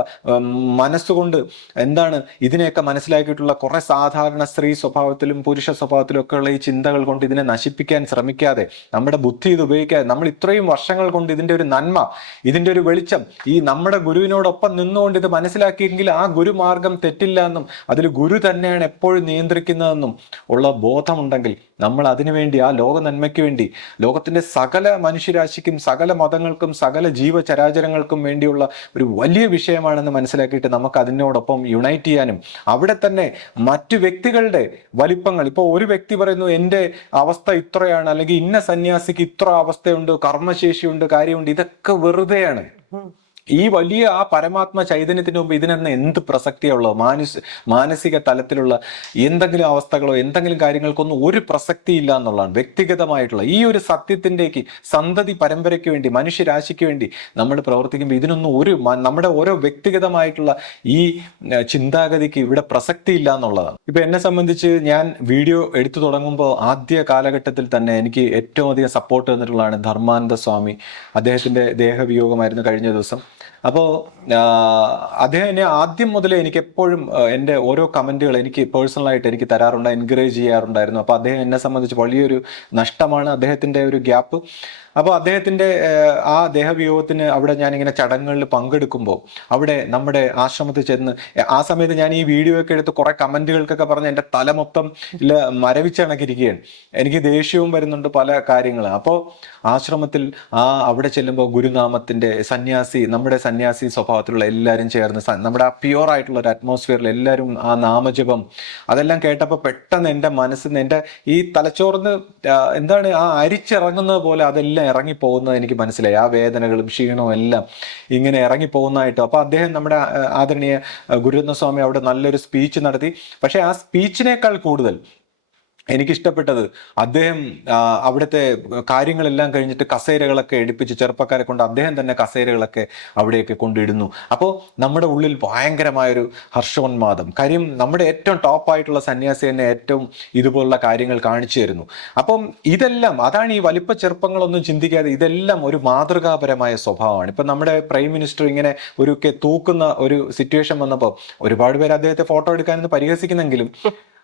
മനസ്സുകൊണ്ട് എന്താണ് ഇതിനെയൊക്കെ മനസ്സിലാക്കിയിട്ടുള്ള കുറെ സാധാരണ സ്ത്രീ സ്വഭാവത്തിലും പുരുഷ സ്വഭാവത്തിലും ഒക്കെ ഉള്ള ഈ ചിന്തകൾ കൊണ്ട് ഇതിനെ നശിപ്പിക്കാൻ ശ്രമിക്കാതെ, നമ്മുടെ ബുദ്ധി ഇത് ഉപയോഗിക്കാതെ, നമ്മൾ ഇത്രയും വർഷങ്ങൾ കൊണ്ട് ഇതിന്റെ ഒരു നന്മ, ഇതിന്റെ ഒരു വെളിച്ചം ഈ നമ്മുടെ ഗുരുവിനോടൊപ്പം നിന്നുകൊണ്ട് ഇത് മനസ്സിലാക്കിയെങ്കിൽ ആ ഗുരുമാർഗം തെറ്റില്ല എന്നും അതിൽ ഗുരു തന്നെയാണ് എപ്പോഴും നിയന്ത്രിക്കുന്നതെന്നും ഉള്ള ബോധമുണ്ടെങ്കിൽ നമ്മൾ അതിനുവേണ്ടി, ആ ലോക നന്മയ്ക്ക് വേണ്ടി, ലോകത്തിന്റെ സകല മനുഷ്യരാശിക്കും സകല മതങ്ങൾക്കും സകല ജീവചരാചരങ്ങൾക്കും വേണ്ടിയുള്ള ഒരു വലിയ വിഷയമാണെന്ന് മനസ്സിലാക്കിയിട്ട് നമുക്ക് അതിനോടൊപ്പം യുണൈറ്റ് ചെയ്യാനും, അവിടെ തന്നെ മറ്റു വ്യക്തികളുടെ വലിപ്പങ്ങൾ, ഇപ്പോൾ ഒരു വ്യക്തി പറയുന്നു എൻ്റെ അവസ്ഥ ഇത്രയാണ്, അല്ലെങ്കിൽ ഇന്ന സന്യാസിക്ക് ഇത്ര അവസ്ഥയുണ്ട്, കർമ്മശേഷിയുണ്ട്, കാര്യമുണ്ട്, ഇതൊക്കെ വെറുതെയാണ്. ഈ വലിയ ആ പരമാത്മ ചൈതന്യത്തിന് മുമ്പ് ഇതിനെന്ന് എന്ത് പ്രസക്തിയുള്ളോ? മാനസിക തലത്തിലുള്ള എന്തെങ്കിലും അവസ്ഥകളോ എന്തെങ്കിലും കാര്യങ്ങൾക്കൊന്നും ഒരു പ്രസക്തി ഇല്ല എന്നുള്ളതാണ്. വ്യക്തിഗതമായിട്ടുള്ള ഈ ഒരു സത്യത്തിൻ്റെക്ക് സന്തതി പരമ്പരയ്ക്ക് വേണ്ടി മനുഷ്യരാശിക്ക് വേണ്ടി നമ്മൾ പ്രവർത്തിക്കുമ്പോൾ ഇതിനൊന്നും നമ്മുടെ ഓരോ വ്യക്തിഗതമായിട്ടുള്ള ഈ ചിന്താഗതിക്ക് ഇവിടെ പ്രസക്തി ഇല്ല എന്നുള്ളതാണ്. ഇപ്പൊ എന്നെ സംബന്ധിച്ച് ഞാൻ വീഡിയോ എടുത്തു തുടങ്ങുമ്പോൾ ആദ്യ കാലഘട്ടത്തിൽ തന്നെ എനിക്ക് ഏറ്റവും അധികം സപ്പോർട്ട് തന്നിട്ടുള്ളതാണ് ധർമാനന്ദ സ്വാമി. അദ്ദേഹത്തിന്റെ ദേഹവിയോഗമായിരുന്നു കഴിഞ്ഞ ദിവസം. അപ്പോൾ അദ്ദേഹം എന്നെ ആദ്യം മുതലേ എനിക്ക് എപ്പോഴും എൻ്റെ ഓരോ കമൻറ്റുകൾ എനിക്ക് പേഴ്സണലായിട്ട് എനിക്ക് തരാറുണ്ട്, എൻകറേജ് ചെയ്യാറുണ്ടായിരുന്നു. അപ്പോൾ അദ്ദേഹം എന്നെ സംബന്ധിച്ച് വലിയൊരു നഷ്ടമാണ് അദ്ദേഹത്തിൻ്റെ ഒരു ഗ്യാപ്പ്. അപ്പോൾ അദ്ദേഹത്തിൻ്റെ ആ ദേഹവിയോഗത്തിന് അവിടെ ഞാനിങ്ങനെ ചടങ്ങുകളിൽ പങ്കെടുക്കുമ്പോൾ അവിടെ നമ്മുടെ ആശ്രമത്തിൽ ചെന്ന് ആ സമയത്ത് ഞാൻ ഈ വീഡിയോ ഒക്കെ എടുത്ത് കുറേ കമൻറ്റുകൾക്കൊക്കെ പറഞ്ഞ് എൻ്റെ തല മൊത്തം മരവിച്ചണക്കിരിക്കുകയാണ്. എനിക്ക് ദേഷ്യവും വരുന്നുണ്ട് പല കാര്യങ്ങളും. അപ്പോൾ ആശ്രമത്തിൽ അവിടെ ചെല്ലുമ്പോൾ ഗുരുനാമത്തിൻ്റെ നമ്മുടെ സന്യാസി സ്വഭാവത്തിലുള്ള എല്ലാവരും ചേർന്ന് നമ്മുടെ ആ പ്യുവർ ആയിട്ടുള്ള ഒരു അറ്റ്മോസ്ഫിയറിൽ എല്ലാവരും ആ നാമജപം അതെല്ലാം കേട്ടപ്പോൾ പെട്ടെന്ന് എൻ്റെ മനസ്സിൽ നിന്ന് എൻ്റെ ഈ തലച്ചോറിന്ന് എന്താണ് ആ അരിച്ചിറങ്ങുന്നത് പോലെ അതെല്ലാം ഇറങ്ങിപ്പോകുന്നത് എനിക്ക് മനസ്സിലായി. ആ വേദനകളും ക്ഷീണവും എല്ലാം ഇങ്ങനെ ഇറങ്ങിപ്പോകുന്നതായിട്ട്. അപ്പോൾ അദ്ദേഹം നമ്മുടെ ആദരണീയ ഗുരുരത്നസ്വാമി അവിടെ നല്ലൊരു സ്പീച്ച് നടത്തി. പക്ഷേ ആ സ്പീച്ചിനേക്കാൾ കൂടുതൽ എനിക്കിഷ്ടപ്പെട്ടത് അദ്ദേഹം അവിടുത്തെ കാര്യങ്ങളെല്ലാം കഴിഞ്ഞിട്ട് കസേരകളൊക്കെ എടുപ്പിച്ച് ചെറുപ്പക്കാരെ കൊണ്ട് അദ്ദേഹം തന്നെ കസേരകളൊക്കെ അവിടെയൊക്കെ കൊണ്ടിടുന്നു. അപ്പോൾ നമ്മുടെ ഉള്ളിൽ ഭയങ്കരമായൊരു ഹർഷോന്മാദം. കാര്യം നമ്മുടെ ഏറ്റവും ടോപ്പായിട്ടുള്ള സന്യാസി തന്നെ ഏറ്റവും ഇതുപോലുള്ള കാര്യങ്ങൾ കാണിച്ചു തരുന്നു. അപ്പം ഇതെല്ലാം അതാണ് ഈ വലിപ്പ ചെറുപ്പങ്ങളൊന്നും ചിന്തിക്കാതെ ഇതെല്ലാം ഒരു മാതൃകാപരമായ സ്വഭാവമാണ്. ഇപ്പം നമ്മുടെ പ്രൈം മിനിസ്റ്റർ ഇങ്ങനെ തൂക്കുന്ന ഒരു സിറ്റുവേഷൻ വന്നപ്പോൾ ഒരുപാട് പേര് അദ്ദേഹത്തെ ഫോട്ടോ എടുക്കാനെന്ന് പരിഹസിക്കുന്നെങ്കിലും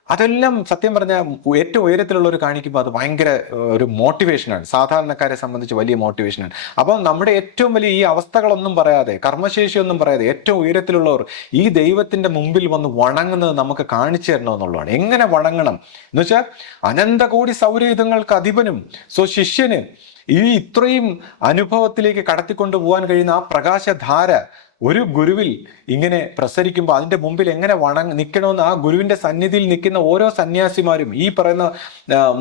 അതെല്ലാം സത്യം പറഞ്ഞാൽ ഏറ്റവും ഉയരത്തിലുള്ളവർ കാണിക്കുമ്പോൾ അത് ഭയങ്കര ഒരു മോട്ടിവേഷനാണ്, സാധാരണക്കാരെ സംബന്ധിച്ച് വലിയ മോട്ടിവേഷനാണ്. അപ്പം നമ്മുടെ ഏറ്റവും വലിയ ഈ അവസ്ഥകളൊന്നും പറയാതെ കർമ്മശേഷിയൊന്നും പറയാതെ ഏറ്റവും ഉയരത്തിലുള്ളവർ ഈ ദൈവത്തിന്റെ മുമ്പിൽ വന്ന് വണങ്ങുന്നത് നമുക്ക് കാണിച്ചു തരണമെന്നുള്ളതാണ്. എങ്ങനെ വണങ്ങണം എന്ന് വെച്ചാൽ അനന്തകോടി സൗരയുധങ്ങൾക്ക് അധിപനും ശിഷ്യന് ഈ ഇത്രയും അനുഭവത്തിലേക്ക് കടത്തിക്കൊണ്ടു പോകാൻ കഴിയുന്ന ആ പ്രകാശധാര ഒരു ഗുരുവിൽ ഇങ്ങനെ പ്രസരിക്കുമ്പോൾ അതിൻ്റെ മുമ്പിൽ എങ്ങനെ നിൽക്കണമെന്ന് ആ ഗുരുവിൻ്റെ സന്നിധിയിൽ നിൽക്കുന്ന ഓരോ സന്യാസിമാരും ഈ പറയുന്ന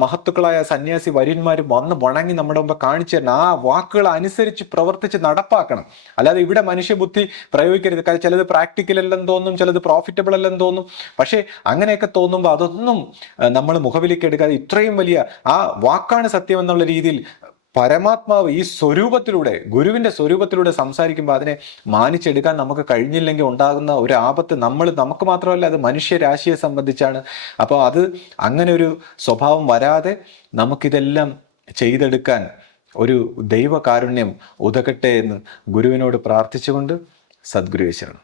മഹത്തുക്കളായ സന്യാസി വര്യന്മാരും വന്ന് വണങ്ങി നമ്മുടെ മുമ്പ് കാണിച്ചു തരണം. ആ വാക്കുകൾ അനുസരിച്ച് പ്രവർത്തിച്ച് നടപ്പാക്കണം. അല്ലാതെ ഇവിടെ മനുഷ്യബുദ്ധി പ്രയോഗിക്കരുത്. ചിലത് പ്രാക്ടിക്കൽ അല്ലെന്ന് തോന്നും, ചിലത് പ്രോഫിറ്റബിൾ അല്ലെന്ന് തോന്നും. പക്ഷേ അങ്ങനെയൊക്കെ തോന്നുമ്പോൾ അതൊന്നും നമ്മൾ മുഖവിലേക്ക് എടുക്കാതെ ഇത്രയും വലിയ ആ വാക്കാണ് സത്യം എന്നുള്ള രീതിയിൽ പരമാത്മാവ് ഈ സ്വരൂപത്തിലൂടെ ഗുരുവിന്റെ സ്വരൂപത്തിലൂടെ സംസാരിക്കുമ്പോൾ അതിനെ മാനിച്ചെടുക്കാൻ നമുക്ക് കഴിഞ്ഞില്ലെങ്കിൽ ഉണ്ടാകുന്ന ഒരു ആപത്ത് നമുക്ക് മാത്രമല്ല അത് മനുഷ്യരാശിയെ സംബന്ധിച്ചാണ്. അപ്പോൾ അത് അങ്ങനെ ഒരു സ്വഭാവം വരാതെ നമുക്കിതെല്ലാം ചെയ്തെടുക്കാൻ ഒരു ദൈവകാരുണ്യം ഉതകട്ടെ എന്ന് ഗുരുവിനോട് പ്രാർത്ഥിച്ചുകൊണ്ട് സദ്ഗുരുവേശ്വരൻ.